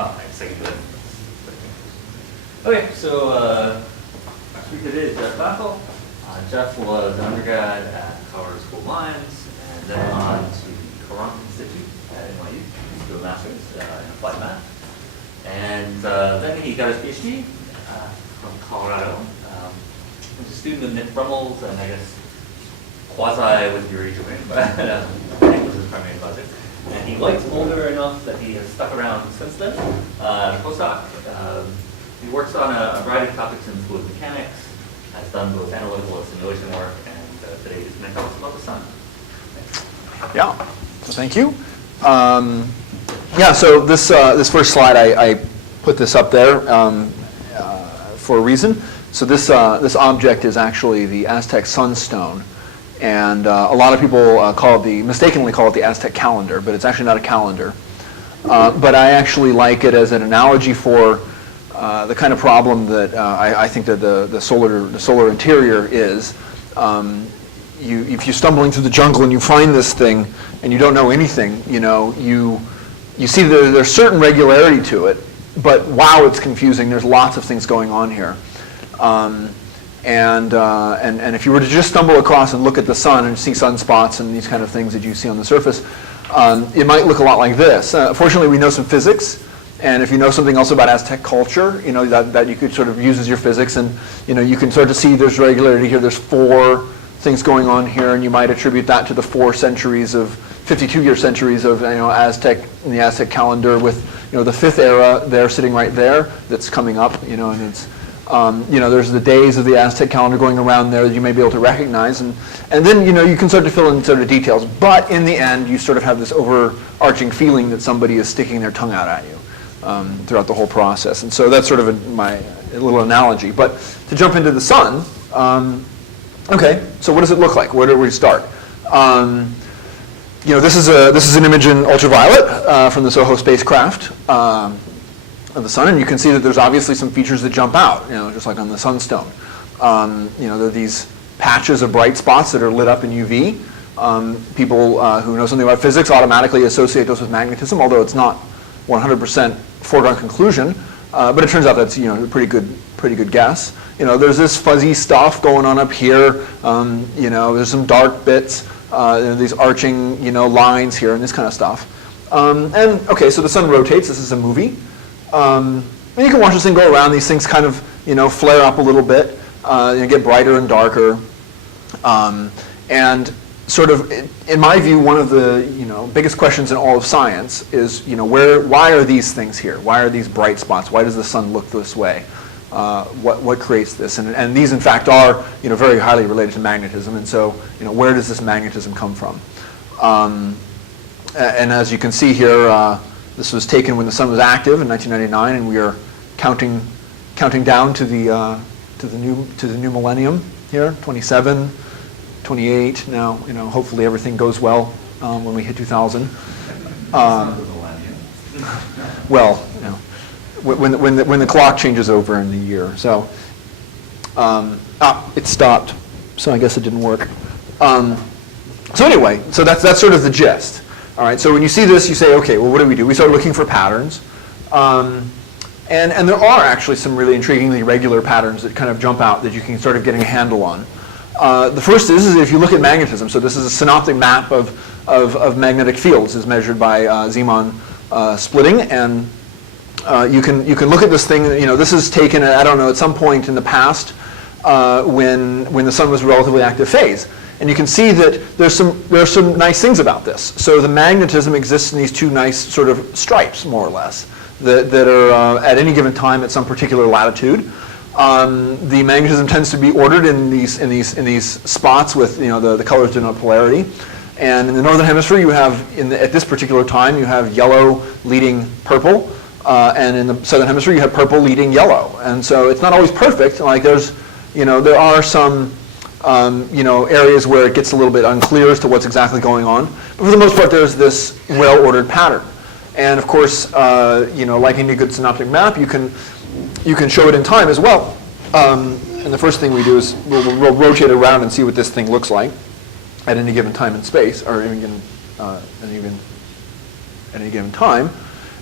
So good. Okay, so our speaker today is Jeff Baffel. Jeff was an undergrad at Colorado School of Mines and then on to the Courant Institute at NYU to do a master's in applied math. And then he got his PhD from Colorado. He was a student of Nick Brummel's and I guess quasi with Yuri doing, but Nick was his primary advisor. And he liked Mulder enough that he has stuck around since then. Postdoc. He works on a variety of topics in fluid mechanics, has done both analytical and simulation work, and today he's going to tell us about the sun. Thanks. Yeah, so thank you. Yeah, so this first slide, I put this up there for a reason. So this object is actually the Aztec sunstone. And a lot of people mistakenly call it the Aztec calendar, but it's actually not a calendar. But I actually like it as an analogy for the kind of problem that I think that the solar interior is. If you're stumbling through the jungle and you find this thing and you don't know anything, you see that there's certain regularity to it, but wow, it's confusing. There's lots of things going on here. And if you were to just stumble across and look at the sun and see sunspots and these kind of things that you see on the surface, it might look a lot like this. Fortunately, we know some physics, and if you know something else about Aztec culture, that you could sort of use as your physics, and you can start to see there's regularity here. There's 4 things going on here, and you might attribute that to the 4 centuries of 52-year centuries of Aztec in the Aztec calendar, with the 5th era there sitting right there that's coming up, and it's. There's the days of the Aztec calendar going around there that you may be able to recognize, and then you can start to fill in sort of details. But in the end, you sort of have this overarching feeling that somebody is sticking their tongue out at you throughout the whole process. And so that's sort of my little analogy. But to jump into the sun, okay. So what does it look like? Where do we start? This is an image in ultraviolet from the SOHO spacecraft. Of the sun, and you can see that there's obviously some features that jump out, just like on the sunstone. There are these patches of bright spots that are lit up in UV. People who know something about physics automatically associate those with magnetism, although it's not 100% foregone conclusion. But it turns out that's a pretty good guess. There's this fuzzy stuff going on up here. There's some dark bits. These arching lines here and this kind of stuff. And okay, so the sun rotates. This is a movie. And you can watch this thing go around. These things kind of, flare up a little bit, get brighter and darker. And sort of, in my view, one of the, biggest questions in all of science is, why are these things here? Why are these bright spots? Why does the sun look this way? What creates this? And these, in fact, are, very highly related to magnetism. And so, where does this magnetism come from? And as you can see here, this was taken when the sun was active in 1999, and we are counting down to the new millennium here, 27, 28. Now, hopefully everything goes well when we hit 2000. Well, when the clock changes over in the year. So, it stopped. So I guess it didn't work. So anyway, so that's sort of the gist. All right, so when you see this, you say, okay, well, what do? We start looking for patterns. And there are actually some really intriguingly regular patterns that kind of jump out that you can start of getting a handle on. The first is if you look at magnetism. So this is a synoptic map of magnetic fields as measured by Zeeman splitting. And you can look at this thing. This is taken, I don't know, at some point in the past when the sun was a relatively active phase. And you can see that there are some nice things about this. So the magnetism exists in these 2 nice sort of stripes, more or less, that are at any given time at some particular latitude. The magnetism tends to be ordered in these spots with the colors denote polarity. And in the northern hemisphere, you have at this particular time you have yellow leading purple, and in the southern hemisphere you have purple leading yellow. And so it's not always perfect. Like there are some areas where it gets a little bit unclear as to what's exactly going on. But for the most part, there's this well-ordered pattern. And of course, like any good synoptic map, you can show it in time as well. And the first thing we do is we'll rotate around and see what this thing looks like at any given time in space, or any given time.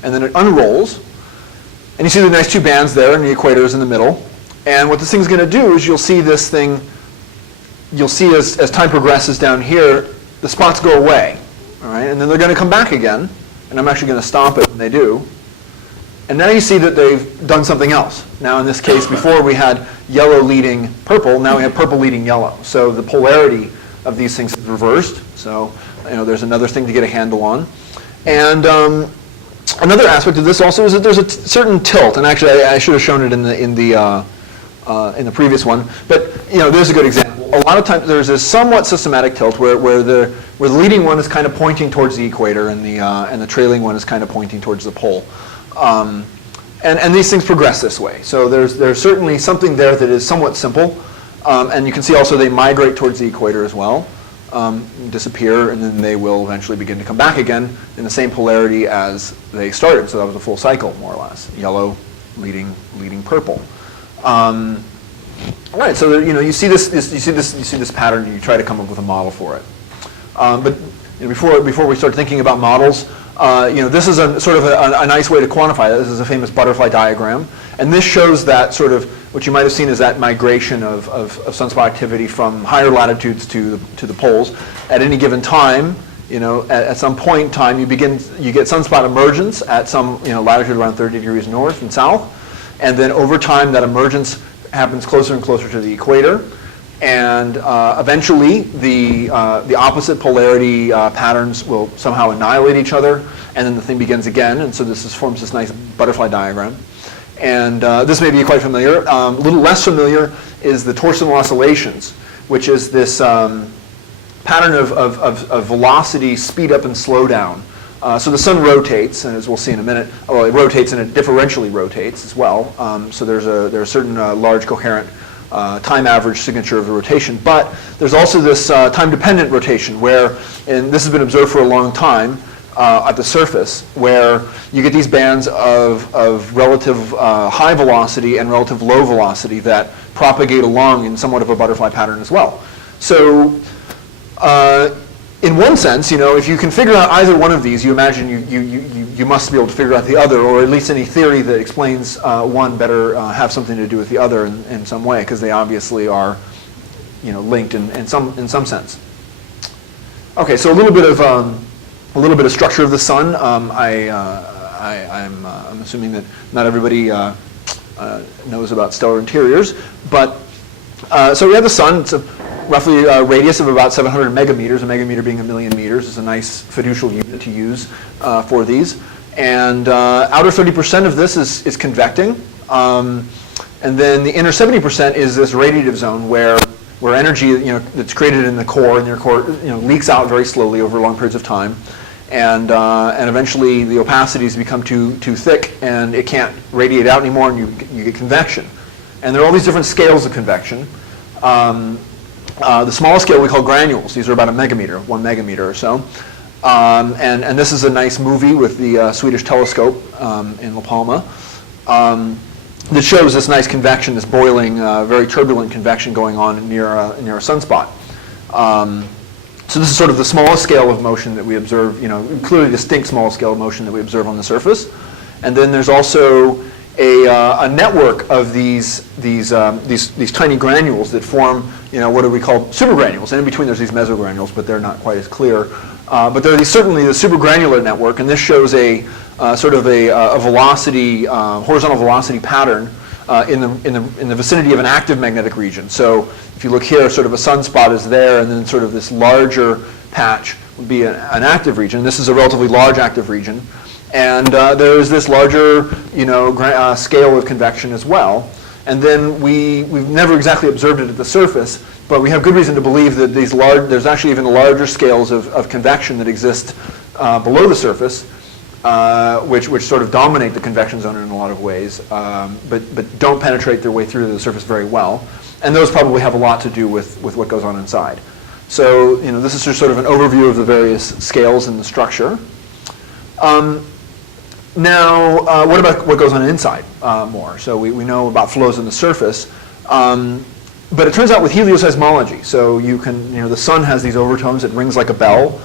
And then it unrolls. And you see the nice two bands there, and the equator is in the middle. And what this thing's going to do is you'll see this thing, you'll see as time progresses down here, the spots go away. All right? And then they're going to come back again. And I'm actually going to stop it when they do. And now you see that they've done something else. Now in this case, before we had yellow leading purple, now we have purple leading yellow. So the polarity of these things is reversed. So there's another thing to get a handle on. And another aspect of this also is that there's a certain tilt. And actually, I should have shown it in the previous one. But there's a good example. A lot of times there's a somewhat systematic tilt where the leading one is kind of pointing towards the equator, and the trailing one is kind of pointing towards the pole. And these things progress this way. So there's certainly something there that is somewhat simple. And you can see also they migrate towards the equator as well, disappear, and then they will eventually begin to come back again in the same polarity as they started. So that was a full cycle, more or less. Yellow leading purple. All right, so you see this pattern, and you try to come up with a model for it. But before we start thinking about models, this is a sort of a nice way to quantify that. This is a famous butterfly diagram, and this shows that sort of what you might have seen is that migration of sunspot activity from higher latitudes to the poles. At any given time, at some point in time, you get sunspot emergence at some latitude around 30 degrees north and south, and then over time that emergence happens closer and closer to the equator. And eventually, the opposite polarity patterns will somehow annihilate each other, and then the thing begins again. And so this forms this nice butterfly diagram. And this may be quite familiar. A little less familiar is the torsional oscillations, which is this pattern of velocity, speed up and slow down. So the sun rotates, and as we'll see in a minute, well, it rotates and it differentially rotates as well. So there's a certain large coherent time average signature of the rotation. But there's also this time-dependent rotation where, and this has been observed for a long time at the surface, where you get these bands of relative high velocity and relative low velocity that propagate along in somewhat of a butterfly pattern as well. So in one sense, if you can figure out either one of these, you imagine you must be able to figure out the other, or at least any theory that explains one better have something to do with the other in some way, because they obviously are, linked in some sense. Okay, so a little bit of structure of the sun. I'm assuming that not everybody knows about stellar interiors, but so we have the sun. It's roughly a radius of about 700 megameters, a megameter being 1,000,000 meters is a nice fiducial unit to use for these. And outer 30% of this is convecting. And then the inner 70% is this radiative zone where energy that's created in the core, and your core leaks out very slowly over long periods of time. And eventually the opacities become too thick, and it can't radiate out anymore, and you get convection. And there are all these different scales of convection. The smallest scale we call granules. These are about a megameter, 1 megameter or so. And this is a nice movie with the Swedish telescope in La Palma that shows this nice convection, this boiling, very turbulent convection going on near a sunspot. So this is sort of the smallest scale of motion that we observe, clearly distinct small scale of motion that we observe on the surface. And then there's also a network of these tiny granules that form, what are we call supergranules. And in between there's these mesogranules, but they're not quite as clear. But there is certainly the supergranular network, and this shows a sort of a velocity, horizontal velocity pattern in the vicinity of an active magnetic region. So if you look here, sort of a sunspot is there, and then sort of this larger patch would be an active region. This is a relatively large active region. And there is this larger, scale of convection as well. And then we've never exactly observed it at the surface, but we have good reason to believe that there's actually even larger scales of convection that exist below the surface, which sort of dominate the convection zone in a lot of ways, but don't penetrate their way through to the surface very well. And those probably have a lot to do with what goes on inside. So this is just sort of an overview of the various scales in the structure. Now, what about what goes on inside more? So we know about flows on the surface, but it turns out with helioseismology, so you can, the sun has these overtones, it rings like a bell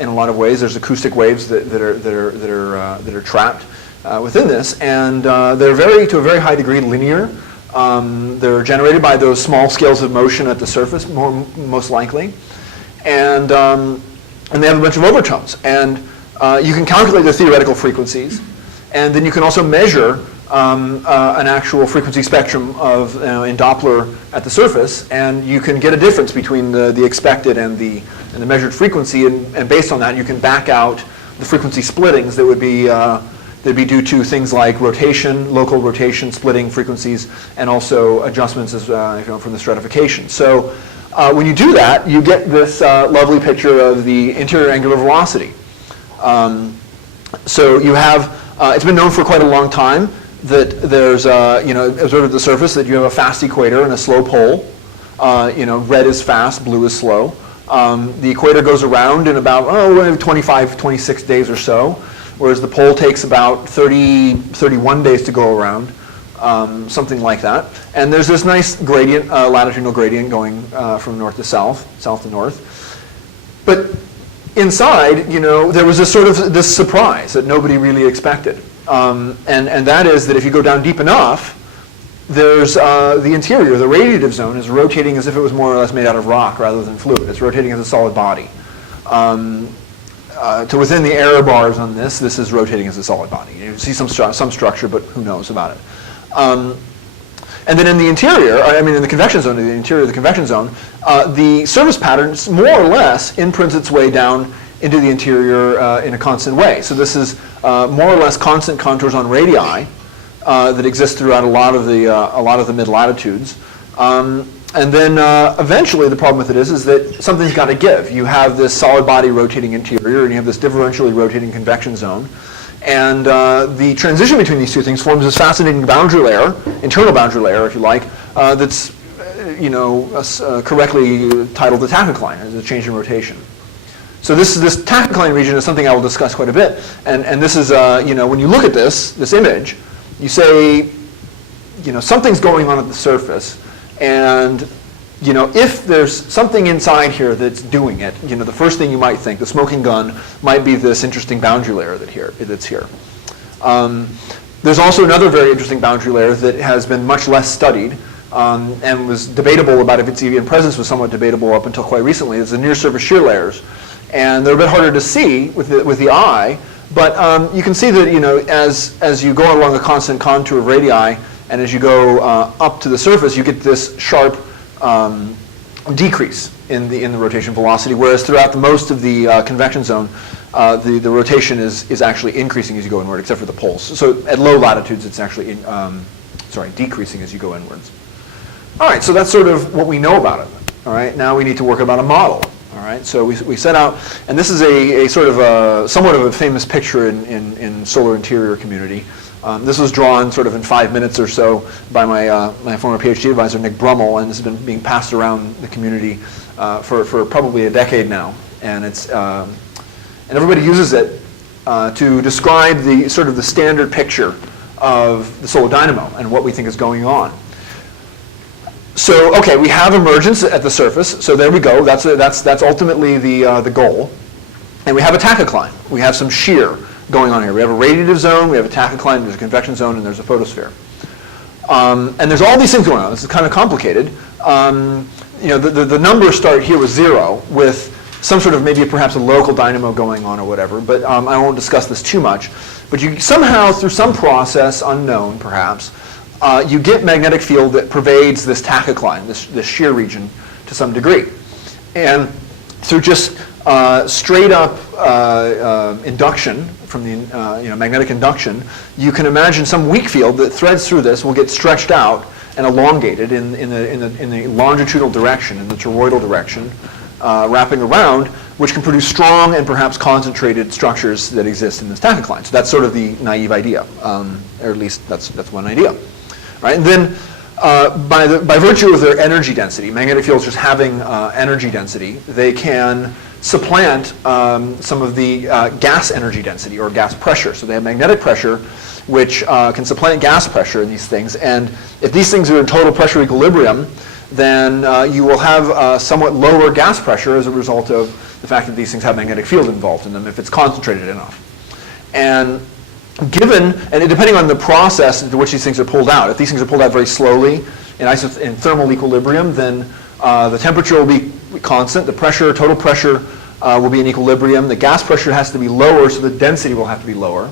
in a lot of ways. There's acoustic waves that are trapped, within this, and they're to a very high degree linear. They're generated by those small scales of motion at the surface, most likely, and they have a bunch of overtones. And you can calculate the theoretical frequencies, and then you can also measure an actual frequency spectrum of in Doppler at the surface, and you can get a difference between the expected and the measured frequency, and based on that, you can back out the frequency splittings that would be they'd be due to things like rotation, local rotation, splitting frequencies, and also adjustments as, from the stratification. So when you do that, you get this lovely picture of the interior angular velocity. So you have, it's been known for quite a long time that there's, observed at the surface that you have a fast equator and a slow pole. Red is fast, blue is slow. The equator goes around in about 25, 26 days or so, whereas the pole takes about 31 days to go around, something like that. And there's this nice gradient, latitudinal gradient going from north to south, south to north. But inside, there was this surprise that nobody really expected. And that is that if you go down deep enough, there's the interior, the radiative zone, is rotating as if it was more or less made out of rock rather than fluid. It's rotating as a solid body. To within the error bars on this is rotating as a solid body. You see some structure, but who knows about it. And then in the interior, in the convection zone, in the interior of the convection zone, the surface pattern more or less imprints its way down into the interior in a constant way. So this is more or less constant contours on radii that exist throughout a lot of the mid-latitudes. And then eventually the problem with it is that something's got to give. You have this solid body rotating interior, and you have this differentially rotating convection zone. And the transition between these two things forms this fascinating boundary layer, internal boundary layer, if you like, that's correctly titled the tachocline, as a change in rotation. So this tachocline region is something I will discuss quite a bit. And this is, when you look at this image, you say, something's going on at the surface. And if there's something inside here that's doing it, the first thing you might think, the smoking gun, might be this interesting boundary layer that's here. There's also another very interesting boundary layer that has been much less studied and was debatable about if its even presence was somewhat debatable up until quite recently. It's the near surface shear layers, and they're a bit harder to see with the eye. But you can see that as you go along a constant contour of radii, and as you go up to the surface, you get this sharp decrease in the rotation velocity, whereas throughout most of the convection zone, the rotation is actually increasing as you go inward, except for the poles. So at low latitudes, it's actually decreasing as you go inwards. All right, so that's sort of what we know about it. All right, now we need to work about a model. All right, so we set out, and this is a sort of somewhat of a famous picture in solar interior community. This was drawn sort of in 5 minutes or so by my former PhD advisor, Nick Brummel, and this has been being passed around the community for probably a decade now. And and everybody uses it to describe the sort of the standard picture of the solar dynamo and what we think is going on. So, okay, we have emergence at the surface. So there we go. That's ultimately the goal. And we have a tachocline. We have some shear going on here. We have a radiative zone, we have a tachocline, there's a convection zone, and there's a photosphere. And there's all these things going on. This is kind of complicated. The numbers start here with 0, with some sort of maybe perhaps a local dynamo going on or whatever, but I won't discuss this too much. But you somehow, through some process, unknown perhaps, you get magnetic field that pervades this tachocline, this shear region, to some degree. And through just straight up induction from the magnetic induction, you can imagine some weak field that threads through this will get stretched out and elongated in the longitudinal direction, in the toroidal direction, wrapping around, which can produce strong and perhaps concentrated structures that exist in this tachocline. So that's sort of the naive idea, or at least that's one idea, right? And then by virtue of their energy density, magnetic fields just having energy density, they can supplant some of the gas energy density or gas pressure. So they have magnetic pressure, which can supplant gas pressure in these things. And if these things are in total pressure equilibrium, then you will have somewhat lower gas pressure as a result of the fact that these things have magnetic field involved in them if it's concentrated enough. And given, and depending on the process into which these things are pulled out, if these things are pulled out very slowly in thermal equilibrium, then the temperature will be constant, the pressure, total pressure will be in equilibrium, the gas pressure has to be lower, so the density will have to be lower.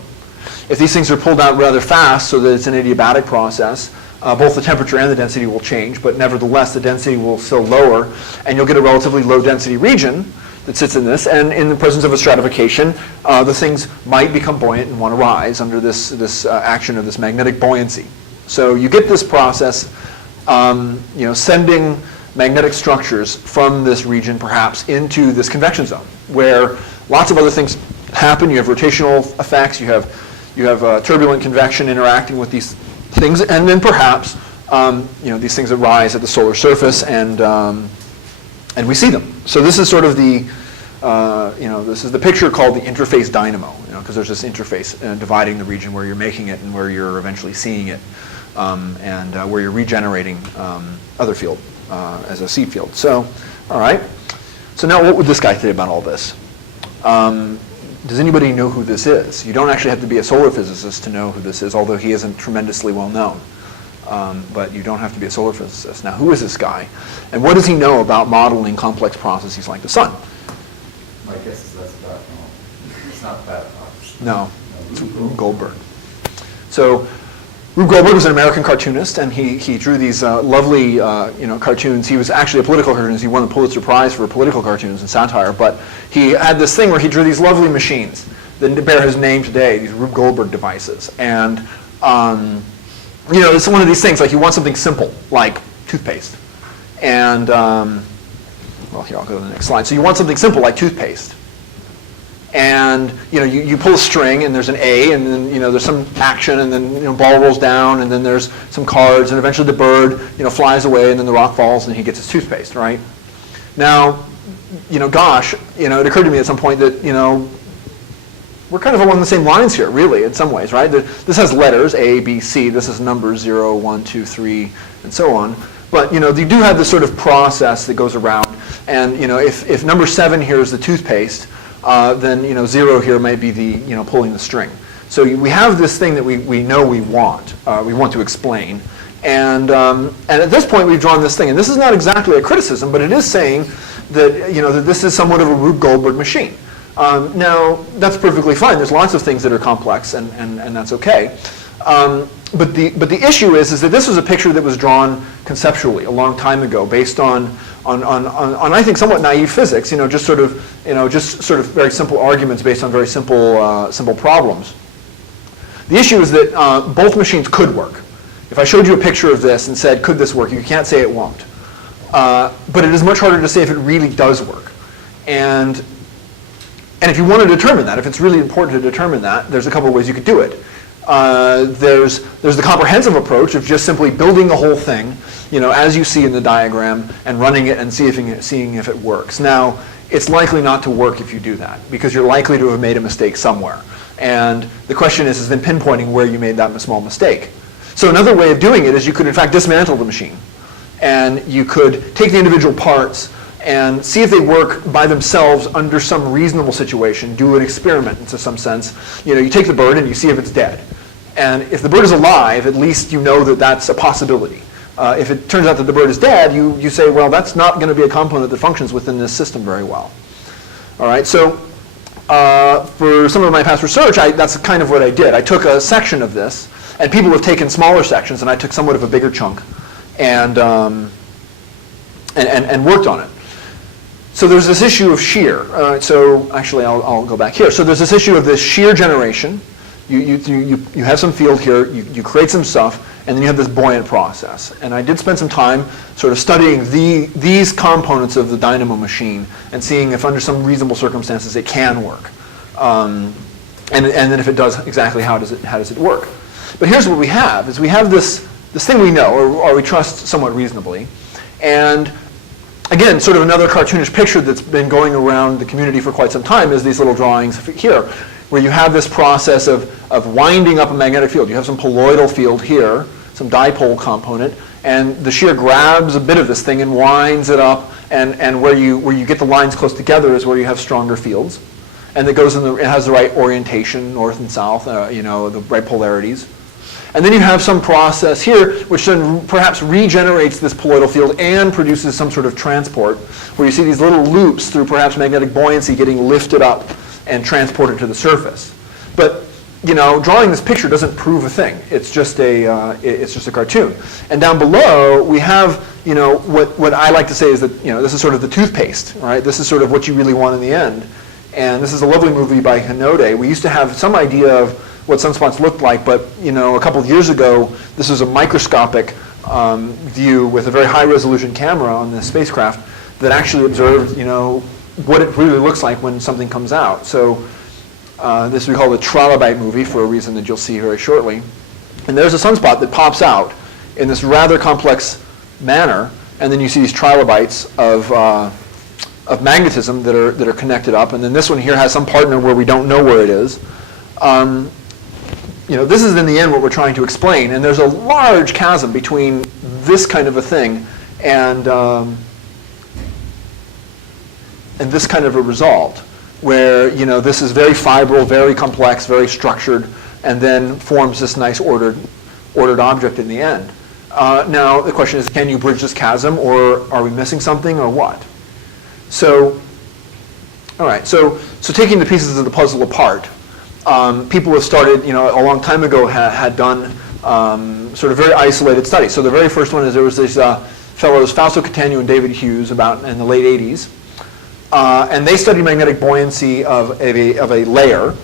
If these things are pulled out rather fast so that it's an adiabatic process, both the temperature and the density will change, but nevertheless the density will still lower, and you'll get a relatively low density region that sits in this, and in the presence of a stratification, the things might become buoyant and want to rise under this action of this magnetic buoyancy. So you get this process, sending magnetic structures from this region perhaps into this convection zone, where lots of other things happen. You have rotational effects, you have turbulent convection interacting with these things, and then perhaps these things that rise at the solar surface, and we see them. So this is sort of the this is the picture called the interface dynamo, because there's this interface dividing the region where you're making it and where you're eventually seeing it, and where you're regenerating other field as a seed field. So, all right. So now what would this guy say about all this? Does anybody know who this is? You don't actually have to be a solar physicist to know who this is, although he isn't tremendously well known. But you don't have to be a solar physicist. Now, who is this guy? And what does he know about modeling complex processes like the sun? My guess is that's about, it's not that much. No, it's Rube Goldberg. So Rube Goldberg was an American cartoonist, and he drew these lovely cartoons. He was actually a political cartoonist. He won the Pulitzer Prize for political cartoons and satire, but he had this thing where he drew these lovely machines that bear his name today, these Rube Goldberg devices. And it's one of these things, like you want something simple, like toothpaste. And, well, here, I'll go to the next slide. So you want something simple, like toothpaste. And, you pull a string, and there's an A, and then, there's some action, and then, ball rolls down, and then there's some cards, and eventually the bird, flies away, and then the rock falls, and he gets his toothpaste, right? Now, gosh, it occurred to me at some point that, we're kind of along the same lines here, really, in some ways, right? This has letters, A, B, C. This is numbers 0, 1, 2, 3, and so on. But, you do have this sort of process that goes around. And, if number 7 here is the toothpaste, then, 0 here might be the, pulling the string. So we have this thing that we know we want to explain. And at this point, we've drawn this thing. And this is not exactly a criticism, but it is saying that, that this is somewhat of a Rube Goldberg machine. Now, that's perfectly fine. There's lots of things that are complex, and that's okay. But the issue is that this was a picture that was drawn conceptually a long time ago, based on I think somewhat naive physics. Just sort of very simple arguments based on very simple problems. The issue is that both machines could work. If I showed you a picture of this and said, "Could this work?" you can't say it won't. But it is much harder to say if it really does work. And if you want to determine that, if it's really important to determine that, there's a couple of ways you could do it. There's the comprehensive approach of just simply building the whole thing, as you see in the diagram, and running it and seeing if it works. Now, it's likely not to work if you do that, because you're likely to have made a mistake somewhere. And the question is then pinpointing where you made that small mistake. So another way of doing it is you could, in fact, dismantle the machine. And you could take the individual parts and see if they work by themselves under some reasonable situation, do an experiment in some sense. You take the bird and you see if it's dead. And if the bird is alive, at least you know that that's a possibility. If it turns out that the bird is dead, you say, well, that's not going to be a component that functions within this system very well. All right, so for some of my past research, that's kind of what I did. I took a section of this, and people have taken smaller sections, and I took somewhat of a bigger chunk and worked on it. So there's this issue of shear. So actually, I'll go back here. So there's this issue of this shear generation. You have some field here. You create some stuff, and then you have this buoyant process. And I did spend some time sort of studying these components of the dynamo machine and seeing if under some reasonable circumstances it can work. And then if it does, exactly how does it work? But here's what we have: is we have this thing we know, or we trust somewhat reasonably, and again, sort of another cartoonish picture that's been going around the community for quite some time is these little drawings here, where you have this process of winding up a magnetic field. You have some poloidal field here, some dipole component, and the shear grabs a bit of this thing and winds it up, and where you get the lines close together is where you have stronger fields. and that goes in it has the right orientation, north and south, the right polarities. And then you have some process here which then perhaps regenerates this colloidal field and produces some sort of transport, where you see these little loops through perhaps magnetic buoyancy getting lifted up and transported to the surface. But drawing this picture doesn't prove a thing. It's just a cartoon. And down below we have what I like to say is that this is sort of the toothpaste, right? This is sort of what you really want in the end. And this is a lovely movie by Hinode. We used to have some idea of what sunspots looked like, but a couple of years ago, this was a microscopic view with a very high resolution camera on the spacecraft that actually observed what it really looks like when something comes out. So this we call the trilobite movie, for a reason that you'll see very shortly. And there's a sunspot that pops out in this rather complex manner, and then you see these trilobites of magnetism that are connected up, and then this one here has some partner where we don't know where it is. This is in the end what we're trying to explain, and there's a large chasm between this kind of a thing and this kind of a result, where this is very fibril, very complex, very structured, and then forms this nice ordered object in the end. Now the question is, can you bridge this chasm, or are we missing something, or what? So, all right. So taking the pieces of the puzzle apart. People have started, a long time ago had done sort of very isolated studies. So the very first one is there was these fellows, Fausto Catania and David Hughes, about in the late 80s. And they studied magnetic buoyancy of a layer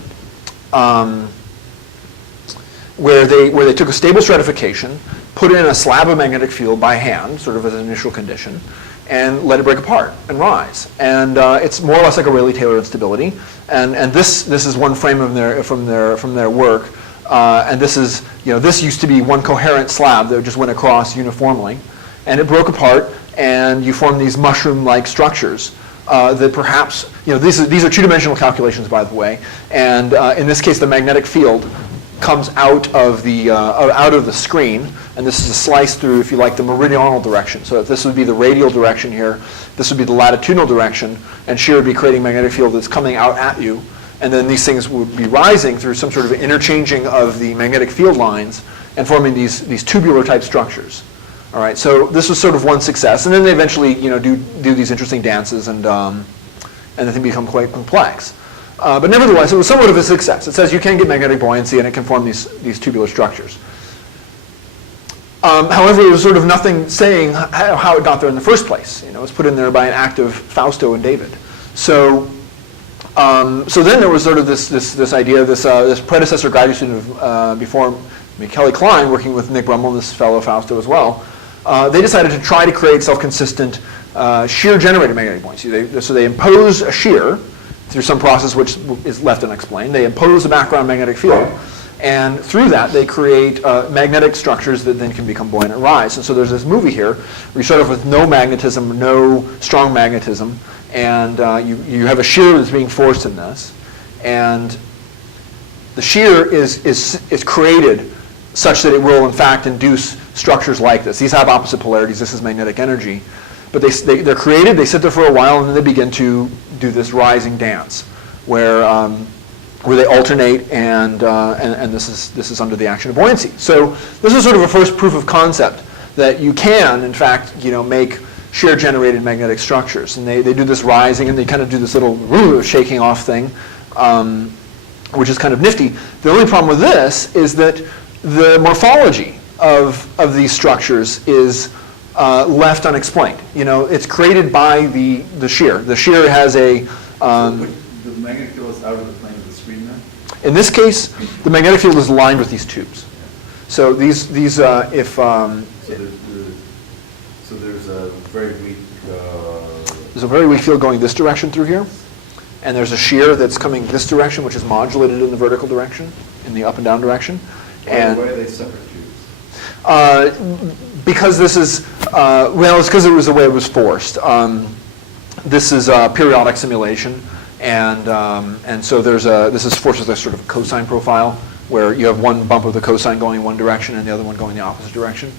where they took a stable stratification, put in a slab of magnetic field by hand, sort of as an initial condition, and let it break apart and rise. And it's more or less like a Rayleigh-Taylor instability. And this is one frame from their work. And this is this used to be one coherent slab that just went across uniformly, and it broke apart, and you form these mushroom-like structures that perhaps these are two-dimensional calculations, by the way. And in this case, the magnetic field comes out of the screen, and this is a slice through, if you like, the meridional direction. So if this would be the radial direction here, this would be the latitudinal direction, and Shear would be creating a magnetic field that's coming out at you, and then these things would be rising through some sort of interchanging of the magnetic field lines and forming these tubular type structures. All right, so this was sort of one success, and then they eventually do these interesting dances, and the thing become quite complex. But nevertheless, it was somewhat of a success. It says you can get magnetic buoyancy, and it can form these tubular structures. However, there was sort of nothing saying how it got there in the first place. It was put in there by an act of Fausto and David. So then there was sort of this idea, this predecessor graduate student of, before me, Kelly Klein, working with Nick Brummel, this fellow Fausto as well. They decided to try to create self-consistent shear-generated magnetic buoyancy. So they impose a shear through some process which is left unexplained. They impose a background magnetic field, and through that they create magnetic structures that then can become buoyant and rise. And so there's this movie here where you start off with no magnetism, no strong magnetism, and you have a shear that's being forced in this, and the shear is created such that it will in fact induce structures like this. These have opposite polarities. This is magnetic energy. But they're created, they sit there for a while, and then they begin to do this rising dance where they alternate, and this is under the action of buoyancy. So this is sort of a first proof of concept that you can, in fact, make shear-generated magnetic structures. And they do this rising, and they kind of do this little shaking off thing, which is kind of nifty. The only problem with this is that the morphology of these structures is left unexplained. It's created by the shear. The shear has a... the magnetic field is out of the plane of the screen then? In this case, the magnetic field is aligned with these tubes. So these if... So there's a very weak... There's a very weak field going this direction through here, and there's a shear that's coming this direction, which is modulated in the vertical direction, in the up and down direction. Why are they separate tubes? Because this is, it's because it was the way it was forced. This is a periodic simulation, and so this is forced with a sort of cosine profile, where you have one bump of the cosine going in one direction and the other one going the opposite direction.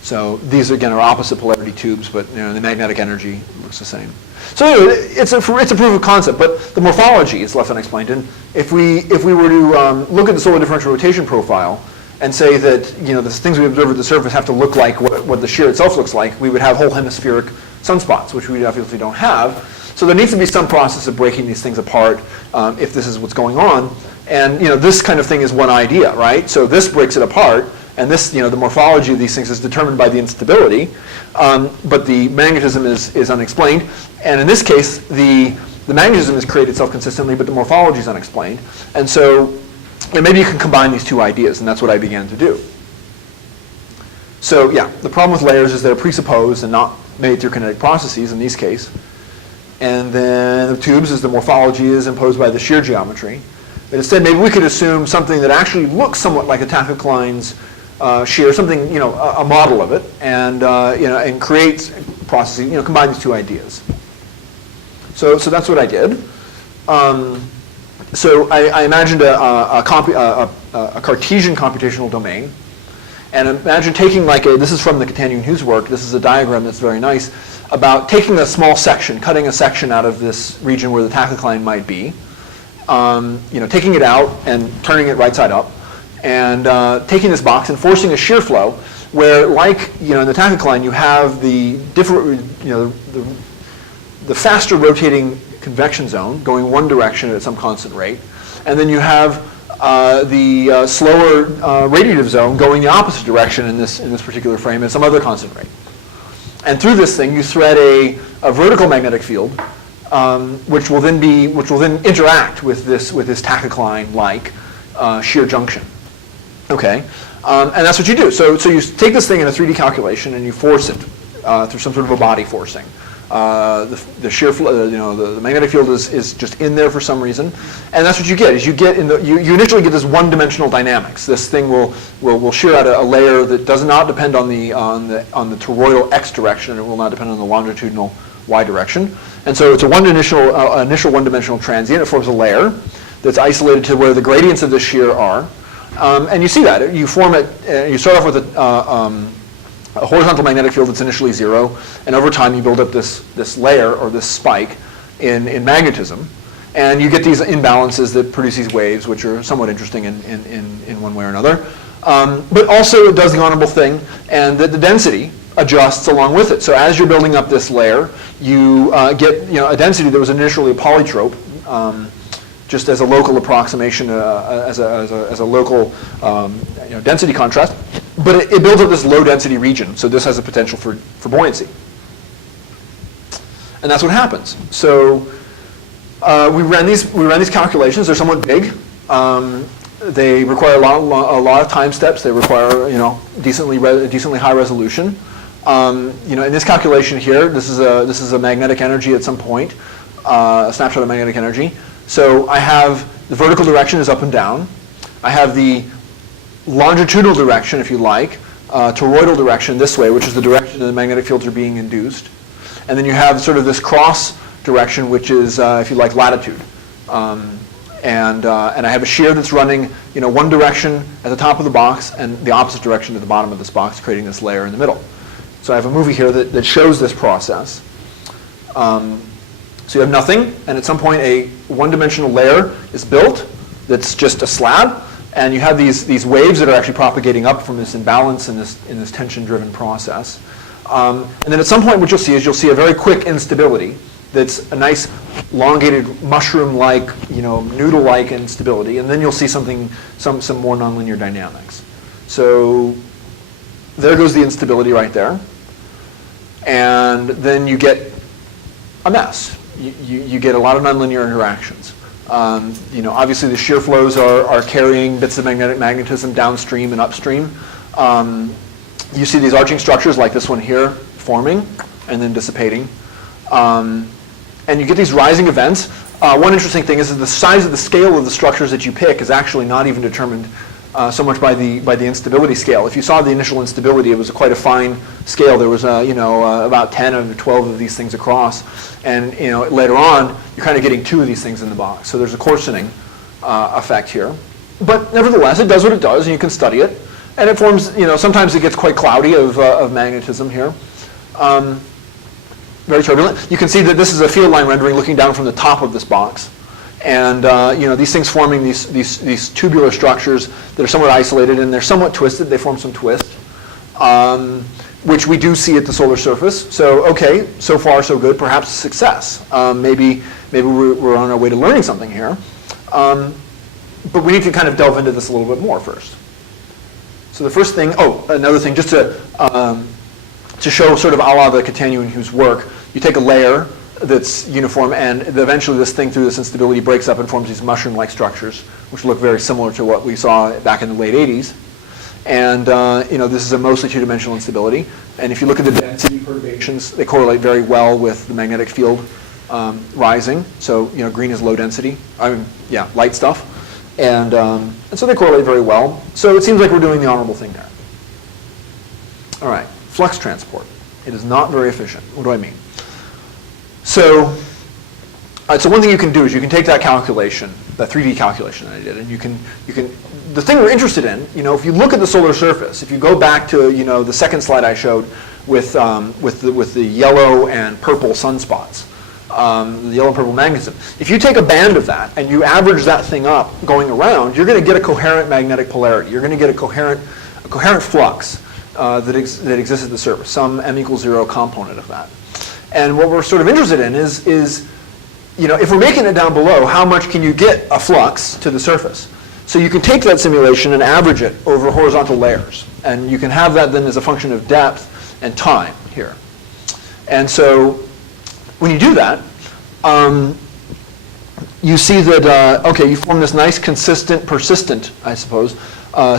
So these, again, are opposite polarity tubes, but the magnetic energy looks the same. So anyway, it's a proof of concept, but the morphology is left unexplained. And if we were to look at the solar differential rotation profile and say that the things we observe at the surface have to look like what the shear itself looks like, we would have whole hemispheric sunspots, which we obviously don't have. So there needs to be some process of breaking these things apart if this is what's going on. And this kind of thing is one idea, right? So this breaks it apart, and this, the morphology of these things is determined by the instability, but the magnetism is unexplained. And in this case, the magnetism is created self-consistently, but the morphology is unexplained. And so maybe you can combine these two ideas, and that's what I began to do. So yeah, the problem with layers is they're presupposed and not made through kinetic processes in these cases. And then the tubes is the morphology is imposed by the shear geometry. But instead, maybe we could assume something that actually looks somewhat like a tachocline's shear, something, a model of it, and and create processes, combine these two ideas. So that's what I did. So I imagined a Cartesian computational domain, and imagine taking this is from the Catania Hughes work. This is a diagram that's very nice about taking a small section, cutting a section out of this region where the tachocline might be, taking it out and turning it right side up, and taking this box and forcing a shear flow where, in the tachocline, you have the different, the faster rotating convection zone going one direction at some constant rate, and then you have the slower radiative zone going the opposite direction in this particular frame at some other constant rate. And through this thing, you thread a vertical magnetic field, which will then interact with this tachocline-like shear junction. Okay, and that's what you do. So you take this thing in a 3D calculation and you force it through some sort of a body forcing. The shear flow, the magnetic field is just in there for some reason, and that's what you get. Is you initially get this one-dimensional dynamics. This thing will shear out a layer that does not depend on the toroidal x direction. It will not depend on the longitudinal y direction, and so it's a initial one-dimensional transient. It forms a layer that's isolated to where the gradients of the shear are, and you see that you form it. You start off with a horizontal magnetic field that's initially zero, and over time you build up this layer or this spike in magnetism, and you get these imbalances that produce these waves, which are somewhat interesting in one way or another. But also it does the honorable thing, and that the density adjusts along with it. So as you're building up this layer, you get a density that was initially a polytrope, just as a local approximation, as a local density contrast. But it builds up this low density region, so this has a potential for buoyancy. And that's what happens. So we ran these calculations. They're somewhat big. They require a lot of time steps. They require decently high resolution. In this calculation here, this is a magnetic energy at some point, a snapshot of magnetic energy. So I have the vertical direction is up and down. I have the longitudinal direction, if you like, toroidal direction this way, which is the direction that the magnetic fields are being induced. And then you have sort of this cross direction, which is, if you like, latitude. And I have a shear that's running, one direction at the top of the box and the opposite direction at the bottom of this box, creating this layer in the middle. So I have a movie here that shows this process. So you have nothing, and at some point a one-dimensional layer is built that's just a slab, and you have these waves that are actually propagating up from this imbalance in this tension-driven process. And then at some point what you'll see a very quick instability that's a nice elongated mushroom-like, noodle-like instability, and then you'll see some more nonlinear dynamics. So there goes the instability right there. And then you get a mess. You get a lot of nonlinear interactions. Obviously the shear flows are carrying bits of magnetism downstream and upstream. You see these arching structures like this one here forming and then dissipating. And you get these rising events. One interesting thing is that the size of the scale of the structures that you pick is actually not even determined so much by the instability scale. If you saw the initial instability, it was quite a fine scale. There was about 10 or 12 of these things across, and later on you're kind of getting 2 of these things in the box. So there's a coarsening effect here, but nevertheless it does what it does, and you can study it, and it forms. Sometimes it gets quite cloudy of magnetism here. very turbulent. You can see that this is a field line rendering looking down from the top of this box. And these things forming these tubular structures that are somewhat isolated, and they're somewhat twisted. They form some twist, which we do see at the solar surface. So okay, so far so good. Perhaps a success. Maybe we're on our way to learning something here. But we need to kind of delve into this a little bit more first. So the first thing, another thing, just to show sort of a la the Catania and Hughes work, you take a layer that's uniform, and eventually this thing through this instability breaks up and forms these mushroom-like structures, which look very similar to what we saw back in the late 80s. And this is a mostly two-dimensional instability. And if you look at the density perturbations, they correlate very well with the magnetic field rising. So green is low density. Light stuff. And so they correlate very well. So it seems like we're doing the honorable thing there. All right, flux transport. It is not very efficient. What do I mean? So one thing you can do is you can take that calculation, that 3D calculation that I did, and you can. The thing we're interested in, if you look at the solar surface, if you go back to the second slide I showed with the yellow and purple sunspots, the yellow and purple magnetism. If you take a band of that and you average that thing up going around, you're going to get a coherent magnetic polarity. You're going to get a coherent flux that exists at the surface, some m=0 component of that. And what we're sort of interested in is if we're making it down below, how much can you get a flux to the surface? So you can take that simulation and average it over horizontal layers. And you can have that then as a function of depth and time here. And so when you do that, you see that, you form this nice, consistent, persistent, I suppose,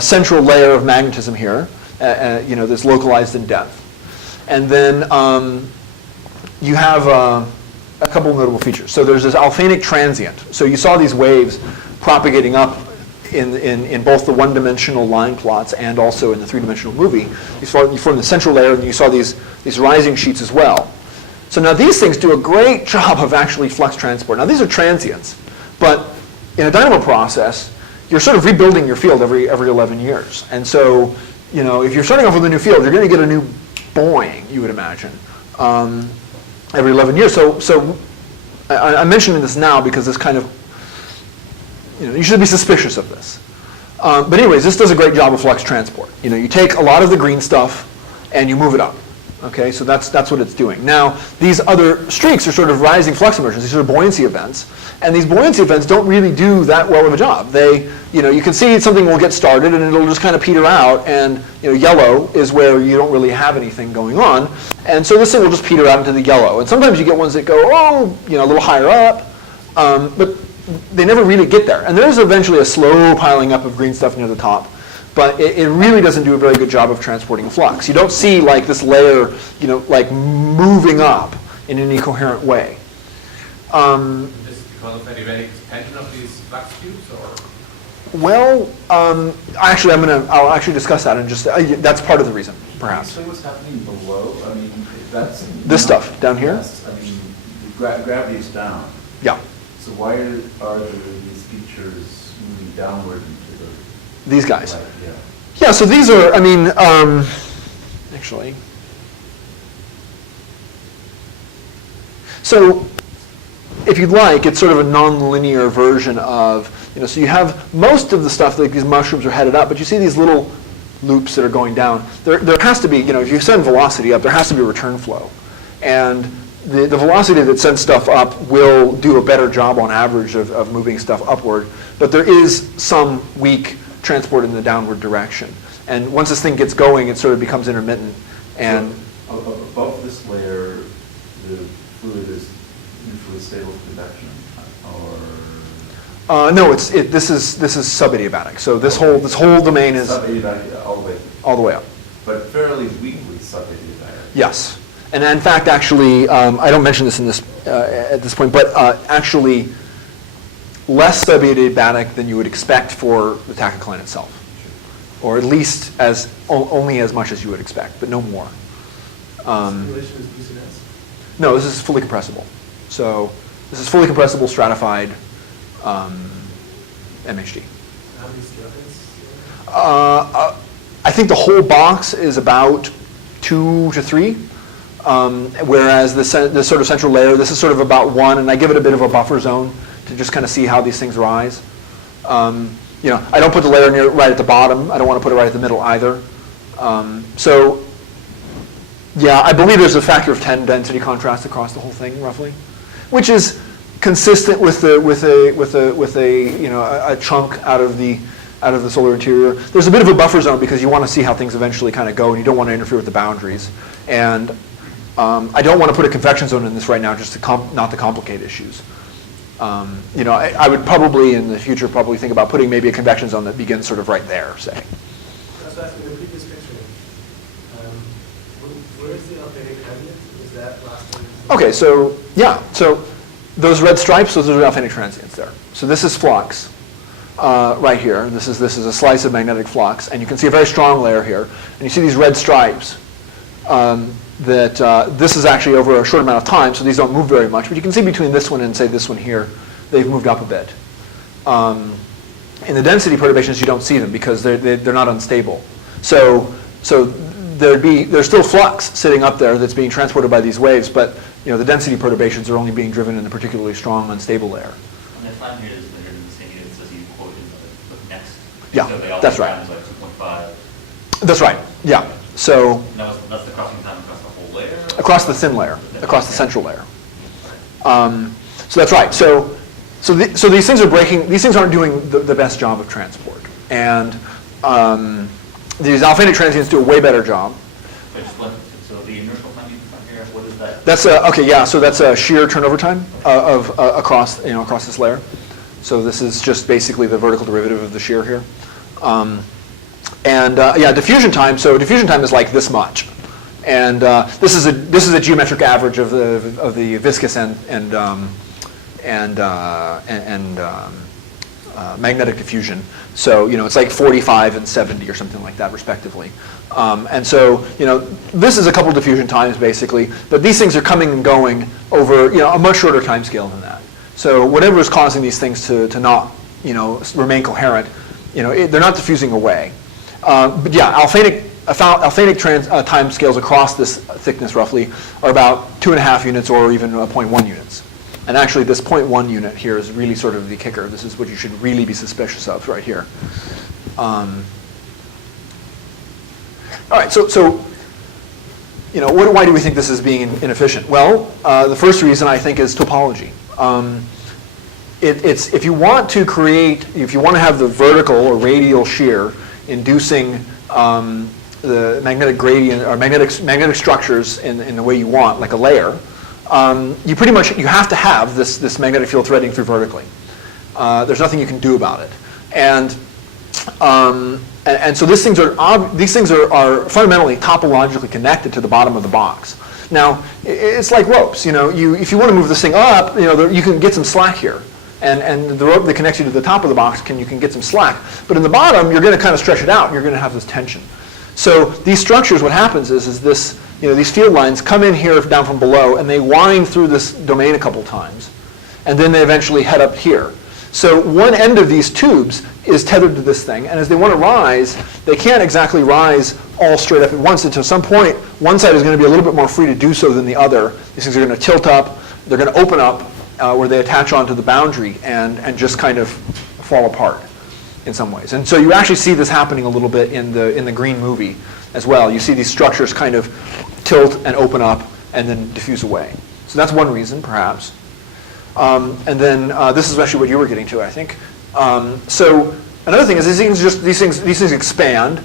central layer of magnetism here, that's localized in depth. And then you have a couple of notable features. So there's this alphanic transient. So you saw these waves propagating up in both the one-dimensional line plots and also in the three-dimensional movie. You form the central layer, and you saw these rising sheets as well. So now these things do a great job of actually flux transport. Now these are transients, but in a dynamo process, you're sort of rebuilding your field every 11 years. And so, if you're starting off with a new field, you're going to get a new Boeing, you would imagine, every 11 years. So I'm mentioning this now because this kind of, you should be suspicious of this. But anyways, this does a great job of flux transport. You take a lot of the green stuff and you move it up. Okay, so that's what it's doing. Now, these other streaks are sort of rising flux emergence. These are buoyancy events. And these buoyancy events don't really do that well of a job. They, you can see something will get started and it'll just kind of peter out, and yellow is where you don't really have anything going on. And so this thing will just peter out into the yellow. And sometimes you get ones that go, a little higher up, but they never really get there. And there's eventually a slow piling up of green stuff near the top. But it really doesn't do a very good job of transporting flux. You don't see like this layer, like moving up in any coherent way. Is this because of adiabatic expansion of these flux tubes, or? Well, actually, I'll actually discuss that in just. That's part of the reason, perhaps. So what's happening below? I mean, that's this stuff down here. Yes, I mean, gravity is down. Yeah. So why are these features moving downward into the? These guys. Right, yeah. Yeah, so these are, actually. So if you'd like, it's sort of a non-linear version of, so you have most of the stuff, like these mushrooms are headed up, but you see these little loops that are going down. There has to be, if you send velocity up, there has to be a return flow. And the velocity that sends stuff up will do a better job on average of moving stuff upward, but there is some weak transport in the downward direction. And once this thing gets going, it sort of becomes intermittent. And so, above this layer, the fluid is neutrally stable to convection, or? No, this is subadiabatic. So this whole domain is subadiabatic all the way up. But fairly weakly subadiabatic. Yes, and in fact, actually, I don't mention this in this at this point, but actually, less subadiabatic than you would expect for the tachocline itself, or at least only as much as you would expect, but no more. Simulation is BCNS? No, this is fully compressible. So this is fully compressible stratified MHD. How many stratifieds? I think the whole box is about 2 to 3. Whereas this sort of central layer, this is sort of about 1, and I give it a bit of a buffer zone to just kind of see how these things rise. I don't put the layer right at the bottom. I don't want to put it right at the middle either. Yeah, I believe there's a factor of 10 density contrast across the whole thing, roughly, which is consistent with a chunk out of the solar interior. There's a bit of a buffer zone because you want to see how things eventually kind of go, and you don't want to interfere with the boundaries. And I don't want to put a convection zone in this right now, just not to complicate issues. I would probably in the future think about putting maybe a convection zone that begins sort of right there, say. That's what I think in the previous picture. Where is the alphatic transient? Is that last one? Okay, so yeah, so those red stripes, those are alphatic transients there. So this is flux right here. This is a slice of magnetic flux, and you can see a very strong layer here. And you see these red stripes. This is actually over a short amount of time, so these don't move very much. But you can see between this one and, say, this one here, they've moved up a bit. In the density perturbations, you don't see them because they're not unstable. So there's still flux sitting up there that's being transported by these waves, but the density perturbations are only being driven in a particularly strong, unstable layer. And the time here is measured in the same units as you quoted the next. Yeah, so they all that's right. Like 2.5. That's right. Yeah. So That's the crossing time across the whole layer? Across the thin layer, across the central layer. So that's right. So these things are breaking. These things aren't doing the best job of transport, and these alphatic transients do a way better job. So the inertial time you put here, what is that? That's okay. Yeah. So that's a shear turnover time of across this layer. So this is just basically the vertical derivative of the shear here. Diffusion time. So diffusion time is like this much, and this is a geometric average of the viscous and magnetic diffusion. So it's like 45 and 70 or something like that, respectively. This is a couple diffusion times basically, but these things are coming and going over a much shorter time scale than that. So whatever is causing these things to not remain coherent, they're not diffusing away. But yeah, alphatic time scales across this thickness roughly are about 2.5 units or even 0.1 units. And actually this 0.1 unit here is really sort of the kicker. This is what you should really be suspicious of right here. All right, so why do we think this is being inefficient? Well, the first reason I think is topology. If you want to have the vertical or radial shear inducing the magnetic gradient or magnetic structures in the way you want, like a layer, you have to have this magnetic field threading through vertically. There's nothing you can do about it, and so these things are fundamentally topologically connected to the bottom of the box. Now it's like ropes. If you want to move this thing up, you can get some slack here. And the rope that connects you to the top of the box, you can get some slack. But in the bottom, you're going to kind of stretch it out, and you're going to have this tension. So these structures, what happens is this, these field lines come in here down from below, and they wind through this domain a couple times. And then they eventually head up here. So one end of these tubes is tethered to this thing, and as they want to rise, they can't exactly rise all straight up at once. Until some point, one side is going to be a little bit more free to do so than the other. These things are going to tilt up, they're going to open up, where they attach onto the boundary and just kind of fall apart in some ways. And so you actually see this happening a little bit in the green movie as well. You see these structures kind of tilt and open up and then diffuse away. So that's one reason, perhaps. And then this is actually what you were getting to, I think. So another thing is these things expand,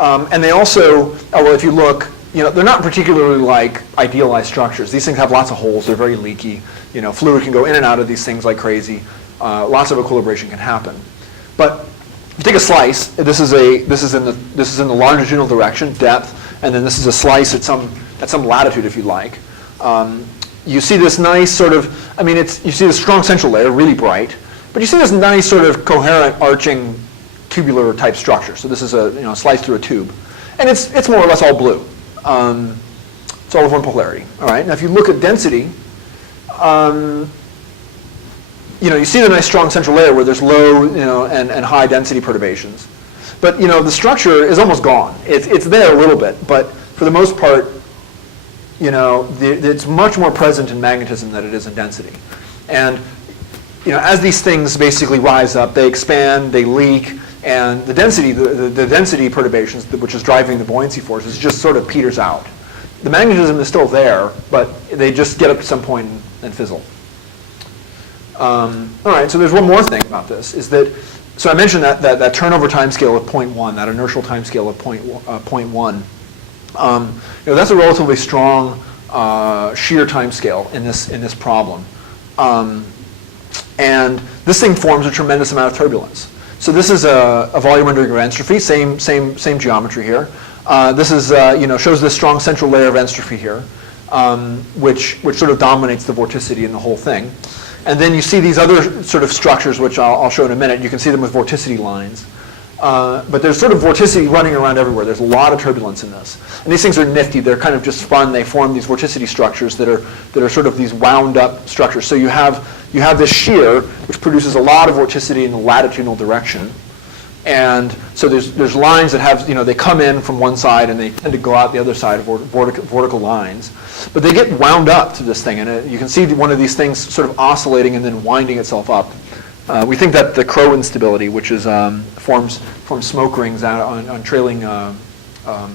and they also, if you look, they're not particularly like idealized structures. These things have lots of holes. They're very leaky. Fluid can go in and out of these things like crazy. Lots of equilibration can happen. But if you take a slice, this is in the longitudinal direction, depth, and then this is a slice at some latitude, if you like. You see this nice sort of, you see this strong central layer, really bright, but you see this nice sort of coherent arching tubular type structure. So this is a slice through a tube, and it's more or less all blue. It's all of one polarity. All right. Now, if you look at density, you see the nice strong central layer where there's low, and high density perturbations. But the structure is almost gone. It's there a little bit, but for the most part, it's much more present in magnetism than it is in density. And as these things basically rise up, they expand, they leak, and the density perturbations, which is driving the buoyancy forces, just sort of peters out. The magnetism is still there, but they just get up to some point and fizzle. All right, so there's one more thing about this, is that, so I mentioned that turnover timescale of 0.1, that inertial timescale of 0.1. That's a relatively strong shear timescale in this problem. And this thing forms a tremendous amount of turbulence. So this is a volume under entropy, same geometry here. This is shows this strong central layer of entropy here, which sort of dominates the vorticity in the whole thing. And then you see these other sort of structures, which I'll show in a minute. You can see them with vorticity lines. But there's sort of vorticity running around everywhere. There's a lot of turbulence in this. And these things are nifty. They're kind of just fun. They form these vorticity structures that are sort of these wound up structures. So you have this shear, which produces a lot of vorticity in the latitudinal direction. And so there's lines that have, they come in from one side and they tend to go out the other side of vertical lines. But they get wound up to this thing. And you can see one of these things sort of oscillating and then winding itself up. We think that the Crow instability, which is forms smoke rings out on trailing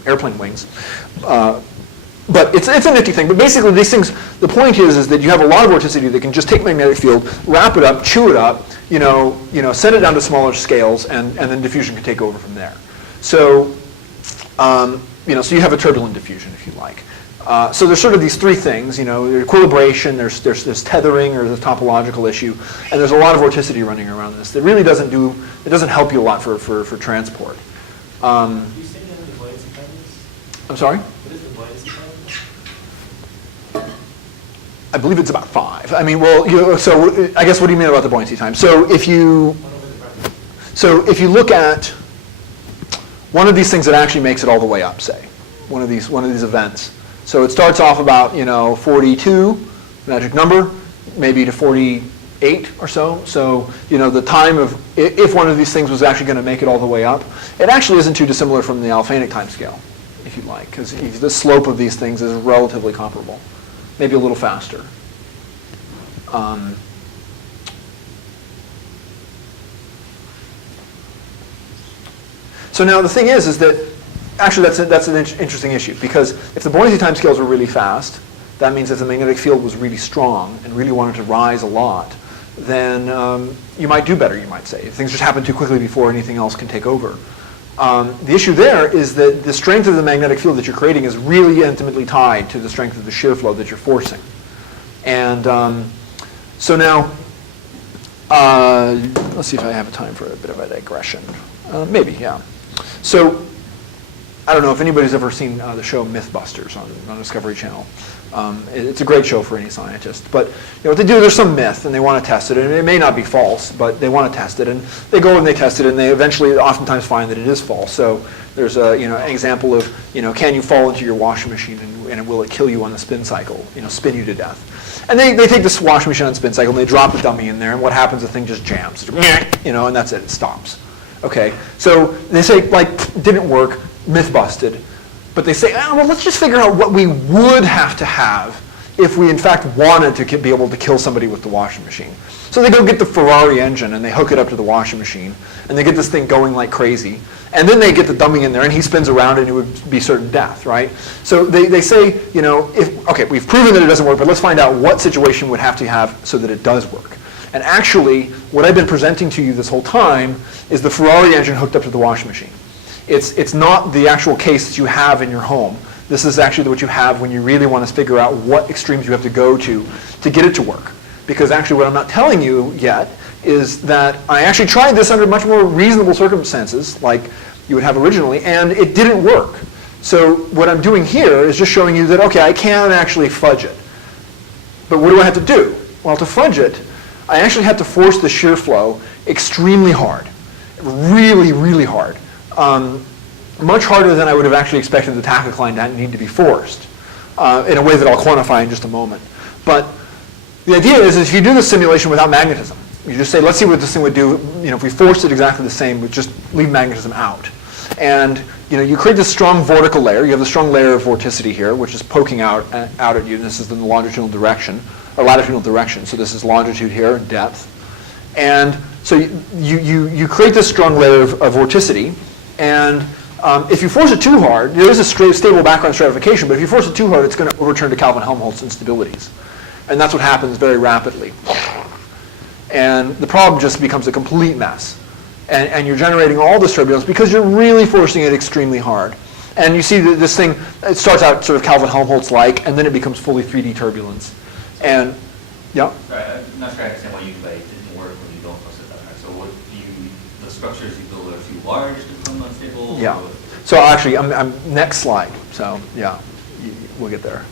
airplane wings. But it's a nifty thing. But basically, these things, the point is that you have a lot of vorticity that can just take magnetic field, wrap it up, chew it up, send it down to smaller scales, and then diffusion can take over from there. So, so you have a turbulent diffusion, if you like. So there's sort of these three things, equilibration, there's tethering or the topological issue, and there's a lot of vorticity running around this that really doesn't help you a lot for transport. Do you say that in the buoyancy patterns? I'm sorry? What is the buoyancy patterns? I believe it's about 5. I mean, well, so I guess what do you mean about the buoyancy time? So if you look at one of these things that actually makes it all the way up, say, one of these events. So it starts off about 42, magic number, maybe to 48 or so. So the time of if one of these things was actually going to make it all the way up, it actually isn't too dissimilar from the alphanic timescale, if you'd like, because the slope of these things is relatively comparable, maybe a little faster. So now the thing is that actually that's an interesting issue, because if the buoyancy timescales were really fast, that means if the magnetic field was really strong and really wanted to rise a lot, then you might do better, you might say. If things just happen too quickly before anything else can take over. The issue there is that the strength of the magnetic field that you're creating is really intimately tied to the strength of the shear flow that you're forcing. And so now, let's see if I have time for a bit of a digression. Maybe, yeah. So, I don't know if anybody's ever seen the show Mythbusters on Discovery Channel. It's a great show for any scientist. But what they do, there's some myth, and they want to test it. And it may not be false, but they want to test it. And they go and they test it, and they eventually oftentimes find that it is false. So there's an example of, can you fall into your washing machine and will it kill you on the spin cycle, spin you to death. And they take this washing machine on spin cycle, and they drop the dummy in there, and what happens, the thing just jams. And that's it, it stops. Okay, so they say, didn't work. Myth busted. But they say, well, let's just figure out what we would have to have if we in fact wanted to be able to kill somebody with the washing machine. So they go get the Ferrari engine and they hook it up to the washing machine and they get this thing going like crazy. And then they get the dummy in there and he spins around and it would be certain death, right? So they say, okay, we've proven that it doesn't work, but let's find out what situation would have to have so that it does work. And actually, what I've been presenting to you this whole time is the Ferrari engine hooked up to the washing machine. It's not the actual case that you have in your home. This is actually what you have when you really want to figure out what extremes you have to go to get it to work. Because actually what I'm not telling you yet is that I actually tried this under much more reasonable circumstances, like you would have originally, and it didn't work. So what I'm doing here is just showing you that, okay, I can actually fudge it. But what do I have to do? Well, to fudge it, I actually have to force the shear flow extremely hard. Really, really hard. Much harder than I would have actually expected the tachocline to need to be forced, in a way that I'll quantify in just a moment. But the idea is if you do this simulation without magnetism, you just say, let's see what this thing would do, if we forced it exactly the same, we just leave magnetism out. And you create this strong vertical layer. You have the strong layer of vorticity here, which is poking out at you. And this is in the longitudinal direction, or latitudinal direction. So this is longitude here and depth. And so you create this strong layer of vorticity. And if you force it too hard, there is a stable background stratification, but if you force it too hard, it's going to overturn to Kelvin-Helmholtz instabilities. And that's what happens very rapidly. And the problem just becomes a complete mess. And you're generating all this turbulence because you're really forcing it extremely hard. And you see that this thing, it starts out sort of Kelvin-Helmholtz-like, and then it becomes fully 3D turbulence. And, yeah? Right, I'm not sure I understand why you it didn't work when you don't force it that hard. So what the structures you build are too large to become unstable? Yeah. So actually, I'm next slide. So yeah, we'll get there.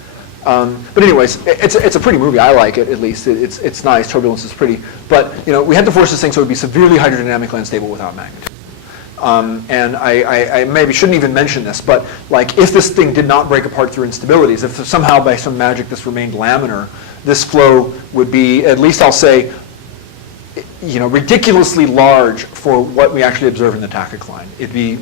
But anyways, it's a pretty movie. I like it, at least. It's nice. Turbulence is pretty. But we had to force this thing so it would be severely hydrodynamically unstable without magnitude. And I maybe shouldn't even mention this, but like if this thing did not break apart through instabilities, if somehow by some magic this remained laminar, this flow would be, at least I'll say, ridiculously large for what we actually observe in the tachocline. It'd be,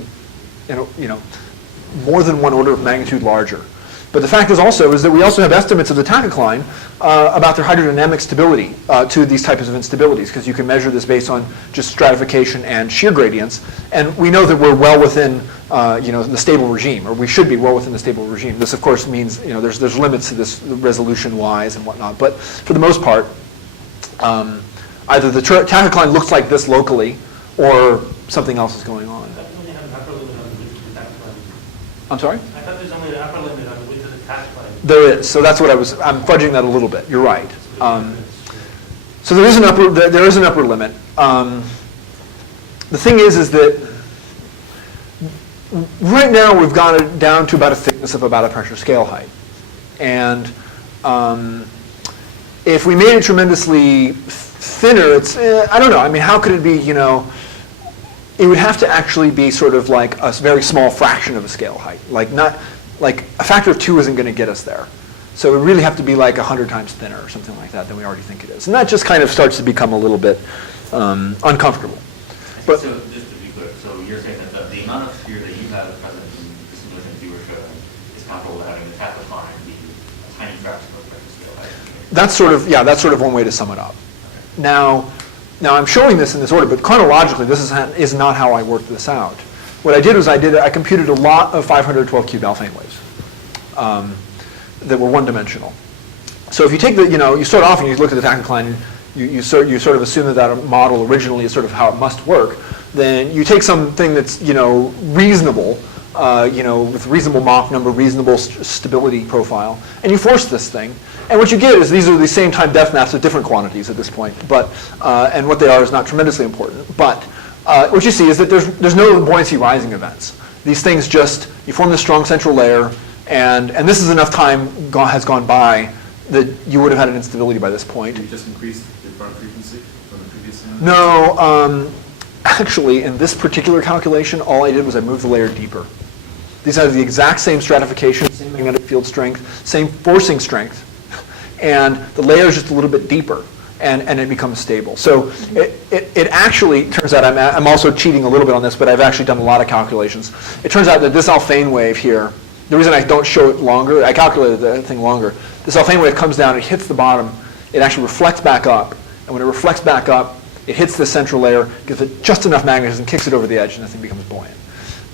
more than one order of magnitude larger. But the fact is that we also have estimates of the tachocline about their hydrodynamic stability to these types of instabilities, because you can measure this based on just stratification and shear gradients. And we know that we're well within the stable regime, or we should be well within the stable regime. This, of course, means there's limits to this resolution-wise and whatnot. But for the most part, either the tachocline looks like this locally, or something else is going on. I thought we only have an upper limit on the width of the tachocline. I'm sorry? I thought there's only an upper limit on the width of the tachocline. There is. So that's what I'm fudging that a little bit. You're right. So there is an upper limit. The thing is that right now we've got it down to about a thickness of about a pressure scale height. And if we made it tremendously thinner, it's, I don't know. I mean, how could it be, it would have to actually be sort of like a very small fraction of a scale height. Like a factor of 2 isn't going to get us there. So it would really have to be like 100 times thinner or something like that than we already think it is. And that just kind of starts to become a little bit uncomfortable. But, so just to be clear, so you're saying that the amount of shear that you have present in the simulations you were showing is comparable to having the tachocline be a tiny fraction of the pressure scale height? that's sort of one way to sum it up. Now I'm showing this in this order, but chronologically, this is not how I worked this out. What I did was I computed a lot of 512 cube Alfvén waves that were one-dimensional. So if you take you start off and you look at the tachocline, you sort of assume that model originally is sort of how it must work. Then you take something that's reasonable, with reasonable Mach number, reasonable stability profile, and you force this thing. And what you get is these are the same time depth maps at different quantities at this point, but and what they are is not tremendously important. But what you see is that there's no buoyancy rising events. These things you form this strong central layer, and this is enough time has gone by that you would have had an instability by this point. You just increased the burn frequency from the previous one? No, actually, in this particular calculation, all I did was I moved the layer deeper. These have the exact same stratification, same magnetic field strength, same forcing strength, and the layer is just a little bit deeper, and it becomes stable. So it actually turns out, I'm also cheating a little bit on this, but I've actually done a lot of calculations. It turns out that this Alfvén wave here, the reason I don't show it longer, I calculated the thing longer, this Alfvén wave comes down, it hits the bottom, it actually reflects back up, and when it reflects back up, it hits the central layer, gives it just enough magnetism, kicks it over the edge, and the thing becomes buoyant.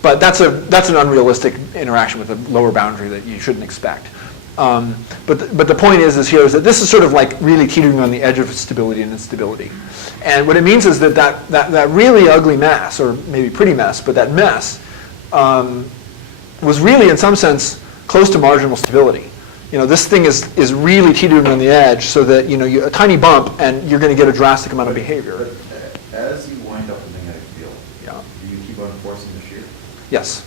But that's an unrealistic interaction with a lower boundary that you shouldn't expect. But the point is that this is sort of like really teetering on the edge of stability and instability. And what it means is that really ugly mess, or maybe pretty mess, but that mess was really in some sense close to marginal stability. This thing is really teetering on the edge, so that a tiny bump and you're going to get a drastic amount of behavior. But as you wind up the magnetic field, do you keep on forcing the shear? Yes.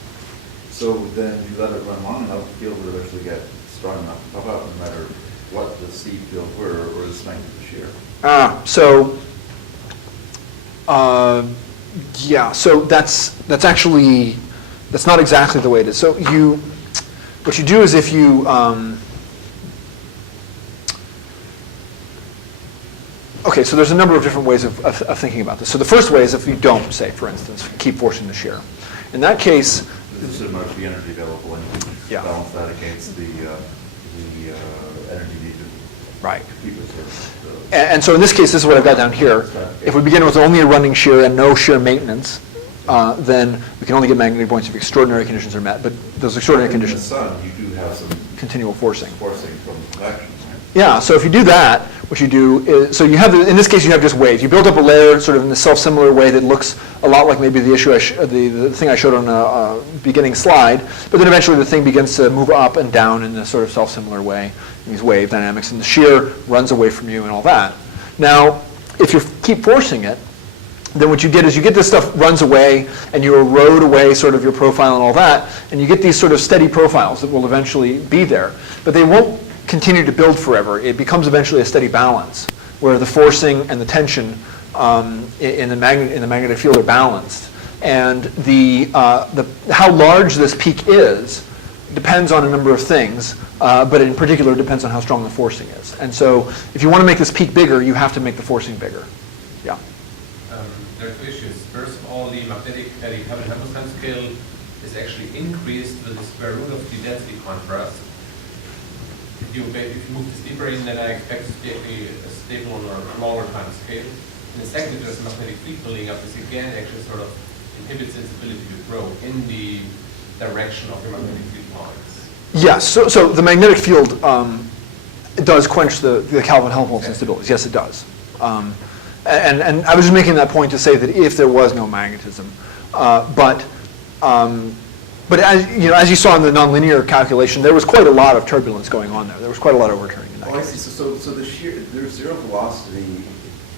So then you let it run long enough, the field would eventually get strong enough to pop out, no matter what the seed field were or the strength of the shear. So that's actually, that's not exactly the way it is. So what you do is if you, okay, so there's a number of different ways of thinking about this. So the first way is if you don't, say, for instance, keep forcing the shear. In that case, The This is much the energy available, and you Yeah. balance that against the energy needed. Right. To keep it sort of, And so in this case, this is what I've got down here. If we begin with only a running shear and no shear maintenance, then we can only get magnetic buoyancy if extraordinary conditions are met. But those extraordinary in the conditions, sun, you do have some continual forcing. forcing from convection, right? Yeah, so if you do that, what you do is, so you have, in this case, you have just waves. You build up a layer sort of in a self-similar way that looks a lot like maybe the issue, the thing I showed on a beginning slide, but then eventually the thing begins to move up and down in a sort of self-similar way, in these wave dynamics, and the shear runs away from you and all that. Now, if you keep forcing it, then what you get is you get this stuff runs away, and you erode away sort of your profile and all that, and you get these sort of steady profiles that will eventually be there. But they won't continue to build forever. It becomes eventually a steady balance, where the forcing and the tension in the magnetic field are balanced. And how large this peak is depends on a number of things, but in particular depends on how strong the forcing is. And so if you want to make this peak bigger, you have to make the forcing bigger. Yeah. There are two issues. First of all, the magnetic Hamilton time scale is actually increased with the square root of the density contrast. If you move this deeper in, then I expect it to be actually a stable or a smaller time scale. And the second, if there's a magnetic field building up, this again actually sort of inhibits its ability to grow in the direction of the magnetic field lines. Yes, so the magnetic field does quench the Kelvin-Helmholtz instabilities. Yes, it does. And I was just making that point to say that if there was no magnetism, but as you saw in the nonlinear calculation, there was quite a lot of turbulence going on there. There was quite a lot of overturning in that Oh, I case. see. So the shear, there's zero velocity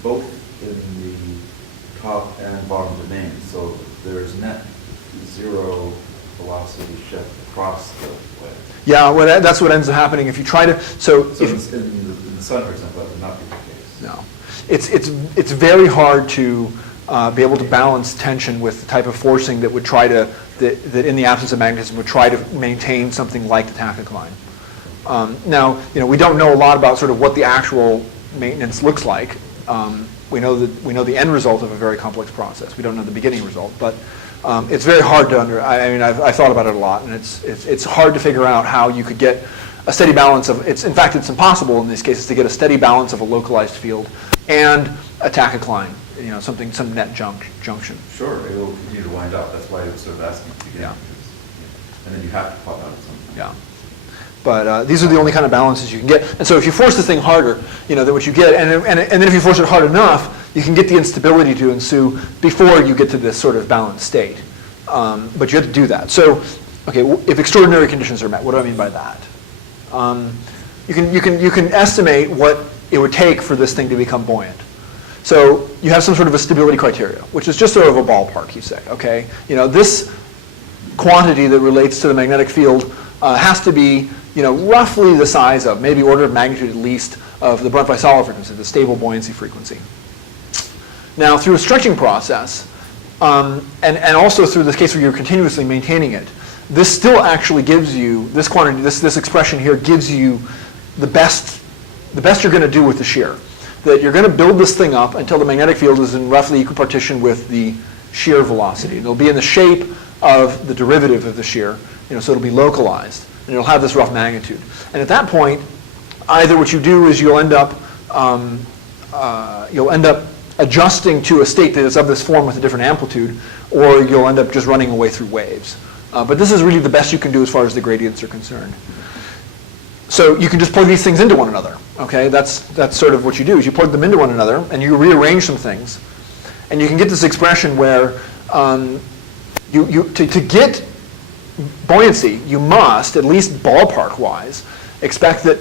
both in the top and bottom domains. So there's net zero velocity shift across the way. Yeah, well, that's what ends up happening if you try to. So So if, in the sun, for example, that would not be the case. no, it's very hard to be able to balance tension with the type of forcing that would try to that in the absence of magnetism would try to maintain something like the tachocline. Now, we don't know a lot about sort of what the actual maintenance looks like. We know the end result of a very complex process. We don't know the beginning result, but it's very hard to I've thought about it a lot, and it's hard to figure out how you could get a steady balance of. In fact, it's impossible in these cases to get a steady balance of a localized field and a tachocline. Some net junction. Sure, it will continue to wind up. That's why I was sort of asking at the beginning. Yeah. And then you have to pop out at some point. Yeah. But these are the only kind of balances you can get. And so if you force the thing harder, then what you get, and then if you force it hard enough, you can get the instability to ensue before you get to this sort of balanced state. But you have to do that. So, okay, if extraordinary conditions are met, what do I mean by that? You can estimate what it would take for this thing to become buoyant. So you have some sort of a stability criteria, which is just sort of a ballpark, you say, okay? This quantity that relates to the magnetic field has to be, roughly the size of, maybe order of magnitude at least, of the Brunt-Väisälä frequency, the stable buoyancy frequency. Now, through a stretching process, and also through this case where you're continuously maintaining it, this still actually gives you, this quantity, this expression here gives you the best you're going to do with the shear. That you're going to build this thing up until the magnetic field is in roughly equipartition with the shear velocity. It'll be in the shape of the derivative of the shear, so it'll be localized, and it'll have this rough magnitude. And at that point, either what you do is you'll end up adjusting to a state that is of this form with a different amplitude, or you'll end up just running away through waves. But this is really the best you can do as far as the gradients are concerned. So you can just plug these things into one another. Okay, that's sort of what you do, is you plug them into one another and you rearrange some things, and you can get this expression where to get buoyancy, you must, at least ballpark-wise, expect that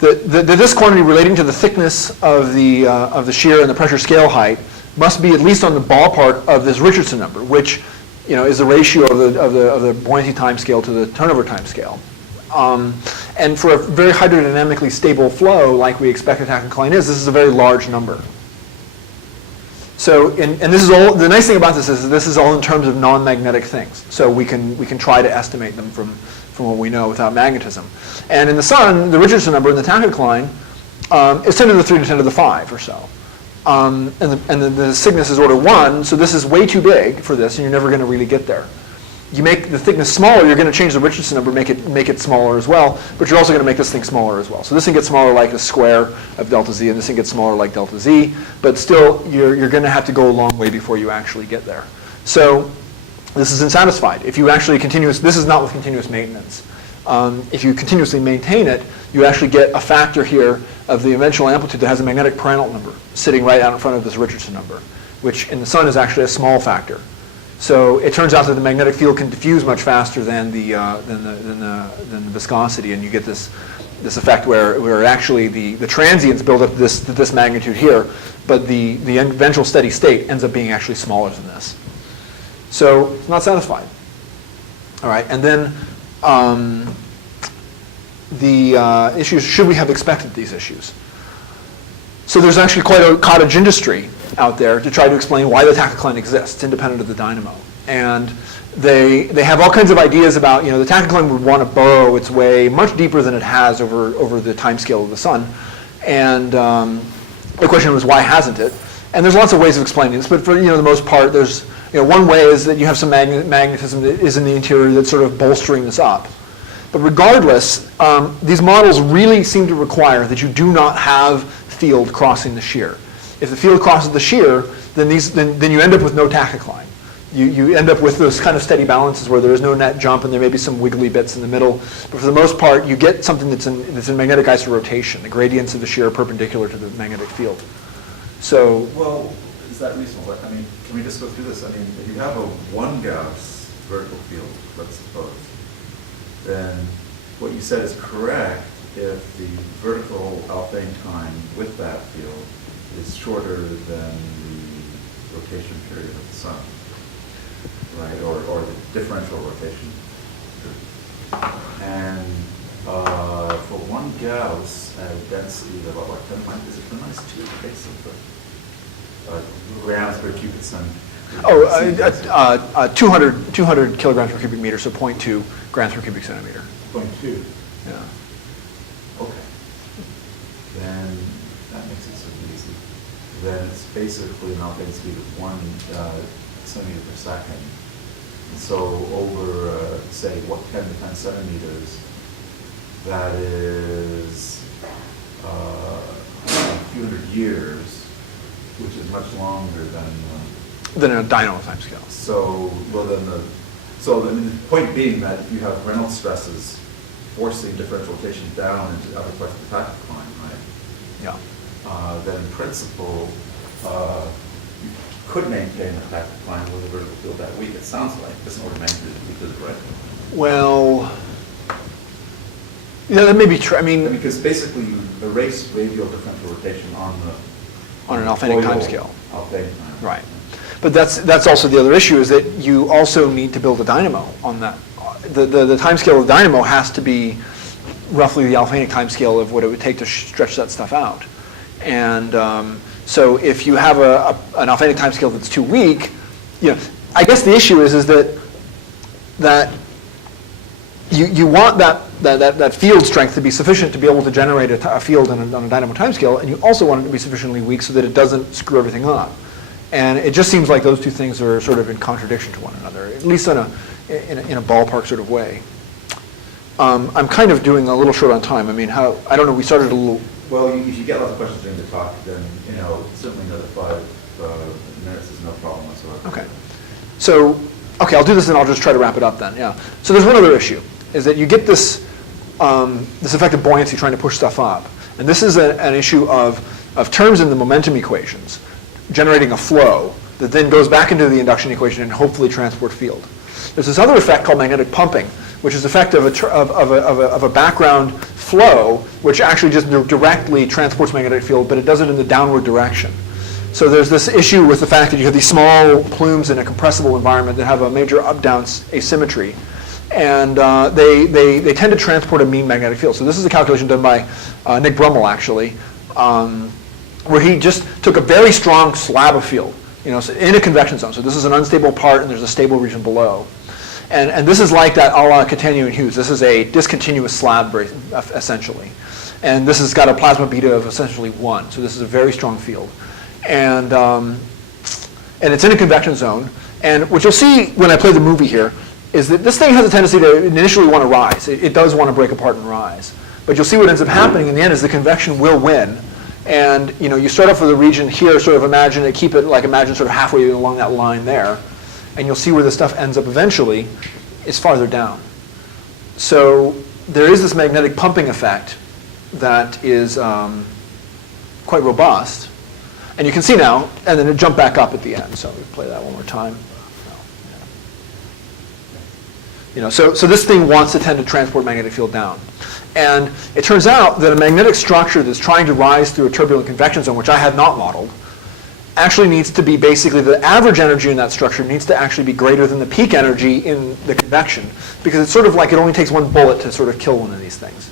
this quantity relating to the thickness of the shear and the pressure scale height must be at least on the ballpark of this Richardson number, which is the ratio of the buoyancy time scale to the turnover time scale. And for a very hydrodynamically stable flow, like we expect a tachocline is, this is a very large number. So, and this is all. The nice thing about this is this is all in terms of non-magnetic things. So we can try to estimate them from what we know without magnetism. And in the sun, the Richardson number in the tachocline is 10 to the 3 to 10 to the 5 or so. And the Cygnus is order 1, so this is way too big for this, and you're never going to really get there. you make the thickness smaller, you're going to change the Richardson number, make it smaller as well, but you're also going to make this thing smaller as well. So this thing gets smaller like the square of delta z, and this thing gets smaller like delta z, but still you're going to have to go a long way before you actually get there. So this is unsatisfied. If you actually this is not with continuous maintenance. If you continuously maintain it, you actually get a factor here of the eventual amplitude that has a magnetic Prandtl number sitting right out in front of this Richardson number, which in the sun is actually a small factor. So it turns out that the magnetic field can diffuse much faster than the viscosity, and you get this effect where actually the transients build up this magnitude here, but the eventual steady state ends up being actually smaller than this. So it's not satisfied. All right, and then the issues, should we have expected these issues? So there's actually quite a cottage industry out there to try to explain why the tachocline exists independent of the dynamo. And they have all kinds of ideas about, the tachocline would want to burrow its way much deeper than it has over the time scale of the sun. And the question was, why hasn't it? And there's lots of ways of explaining this, but for the most part, there's one way is that you have some magnetism that is in the interior that's sort of bolstering this up. But regardless, these models really seem to require that you do not have field crossing the shear. If the field crosses the shear, then you end up with no tachocline. You end up with those kind of steady balances where there is no net jump and there may be some wiggly bits in the middle. But for the most part, you get something that's in magnetic isorotation. The gradients of the shear are perpendicular to the magnetic field. So, well, is that reasonable? I mean, can we just go through this? I mean, if you have a 1 Gauss vertical field, let's suppose, then what you said is correct if the vertical Alfvén time with that field is shorter than the rotation period of the sun, right? Or the differential rotation. And for 1 Gauss at a density of about 10 minus, is it 10 minus 2 at the base of the grams per cubic centimeter? 200 kilograms per cubic meter, so 0.2 grams per cubic centimeter. 0.2. Yeah. Okay. Then that makes it so easy. Then it's basically an Alfvén speed of 1 centimeter per second. And so over, say, 10 to 10 centimeters, that is a few hundred years, which is much longer than a dynamo time scale. So, well, then the point being that if you have Reynolds stresses forcing differential rotation down into other parts of the tachocline, right? Yeah. Then in principle, you could maintain a tachocline with a vertical field that weak. It sounds like this order of magnitude we did it right. Well, that may be true. I mean, because basically you erase radial differential rotation on an Alfvénic time scale. Alfvén time. Right. But that's also the other issue, is that you also need to build a dynamo on that. The time scale of the dynamo has to be roughly the Alfvénic time scale of what it would take to stretch that stuff out. And so if you have an Alfvénic time scale that's too weak, I guess the issue is that you want that field strength to be sufficient to be able to generate a field on a dynamo time scale, and you also want it to be sufficiently weak so that it doesn't screw everything up. And it just seems like those two things are sort of in contradiction to one another, at least in a ballpark sort of way. I'm kind of doing a little short on time. I mean, I don't know, we started a little... Well, if you get lots of questions during the talk, then, certainly another 5 minutes is no problem whatsoever. Okay. So, I'll do this and I'll just try to wrap it up then, yeah. So there's one other issue, is that you get this effect of buoyancy trying to push stuff up. And this is an issue of terms in the momentum equations generating a flow that then goes back into the induction equation and hopefully transport field. There's this other effect called magnetic pumping, which is the effect of a background flow, which actually just directly transports magnetic field, but it does it in the downward direction. So there's this issue with the fact that you have these small plumes in a compressible environment that have a major up-down asymmetry, and they tend to transport a mean magnetic field. So this is a calculation done by Nick Brummel, actually, where he just took a very strong slab of field, in a convection zone. So this is an unstable part, and there's a stable region below. And this is like that a la Catania and Hughes. This is a discontinuous slab, essentially. And this has got a plasma beta of essentially 1. So this is a very strong field. And it's in a convection zone. And what you'll see when I play the movie here is that this thing has a tendency to initially want to rise. It does want to break apart and rise. But you'll see what ends up happening in the end is the convection will win. And you start off with a region here, sort of imagine sort of halfway along that line there. And you'll see where the stuff ends up eventually is farther down. So there is this magnetic pumping effect that is quite robust. And you can see now, and then it jumped back up at the end. So let me play that one more time. So this thing wants to tend to transport magnetic field down. And it turns out that a magnetic structure that's trying to rise through a turbulent convection zone, which I had not modeled, actually needs to be basically the average energy in that structure needs to actually be greater than the peak energy in the convection, because it's sort of like it only takes one bullet to sort of kill one of these things.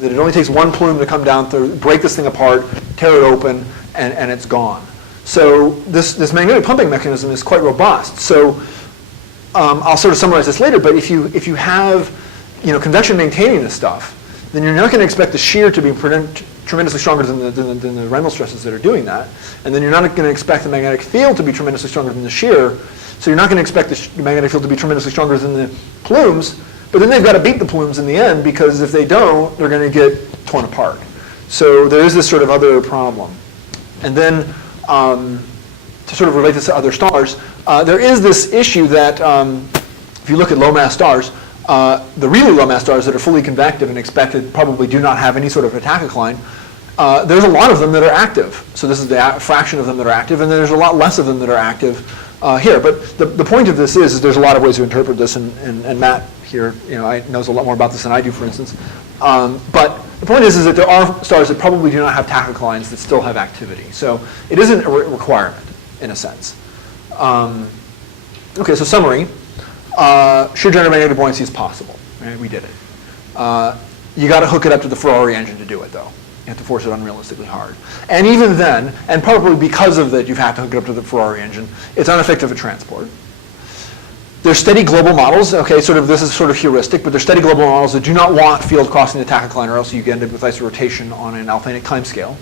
That it only takes one plume to come down through, break this thing apart, tear it open, and it's gone. So this magnetic pumping mechanism is quite robust. So I'll sort of summarize this later, but if you have convection maintaining this stuff, then you're not going to expect the shear to be tremendously stronger than the Reynolds stresses that are doing that. And then you're not going to expect the magnetic field to be tremendously stronger than the shear. So you're not going to expect the magnetic field to be tremendously stronger than the plumes. But then they've got to beat the plumes in the end, because if they don't, they're going to get torn apart. So there is this sort of other problem. And then to sort of relate this to other stars, there is this issue that if you look at low mass stars, the really low mass stars that are fully convective and expected probably do not have any sort of tachocline. There's a lot of them that are active. So this is the fraction of them that are active, and then there's a lot less of them that are active here. But the point of this is there's a lot of ways to interpret this, and Matt here knows a lot more about this than I do, for instance. But the point is that there are stars that probably do not have tachoclines that still have activity. So it isn't a requirement, in a sense. Okay, so summary. Shear generated magnetic buoyancy is possible. Right? We did it. You got to hook it up to the Ferrari engine to do it, though. You have to force it unrealistically hard. And even then, and probably because of that, you've had to hook it up to the Ferrari engine, it's ineffective at transport. There's steady global models. Okay, this is sort of heuristic, but there's steady global models that do not want field crossing the tachocline, or else you end up with isorotation on an alphanic timescale.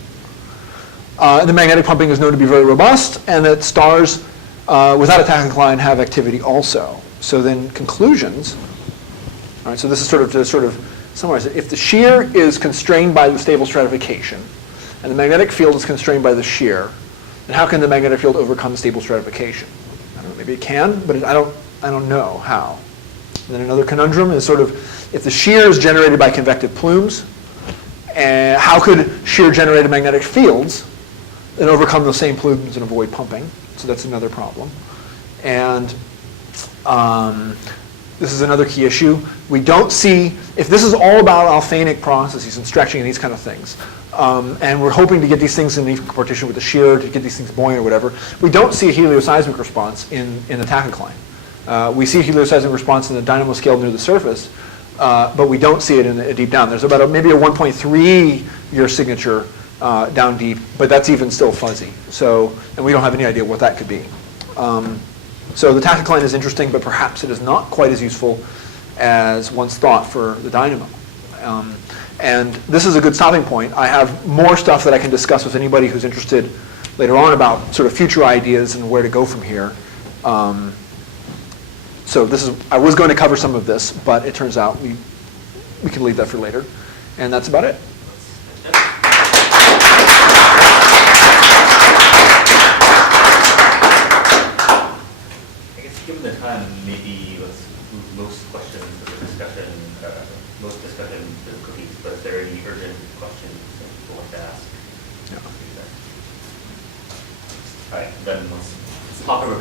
The magnetic pumping is known to be very robust, and that stars without a tachocline have activity also. So then conclusions. All right, so this is to summarize it. If the shear is constrained by the stable stratification, and the magnetic field is constrained by the shear, then how can the magnetic field overcome the stable stratification? I don't know, maybe it can, but I don't know how. And then another conundrum is if the shear is generated by convective plumes, how could shear generated magnetic fields then overcome those same plumes and avoid pumping? So that's another problem. And this is another key issue. We don't see, if this is all about alphanic processes and stretching and these kind of things, and we're hoping to get these things in equipartition with the shear to get these things buoyant or whatever, we don't see a helioseismic response in the tachocline. We see a helioseismic response in the dynamo scale near the surface, but we don't see it in deep down. There's about maybe a 1.3 year signature down deep, but that's even still fuzzy. So, and we don't have any idea what that could be. So the tachocline is interesting, but perhaps it is not quite as useful as once thought for the dynamo. And this is a good stopping point. I have more stuff that I can discuss with anybody who's interested later on about sort of future ideas and where to go from here. So I was going to cover some of this, but it turns out we can leave that for later. And that's about it. Given the time, maybe let's move most questions of the discussion, most discussion to the cookies, but if there are any urgent questions that people want to ask. Yeah. All right, then let's talk over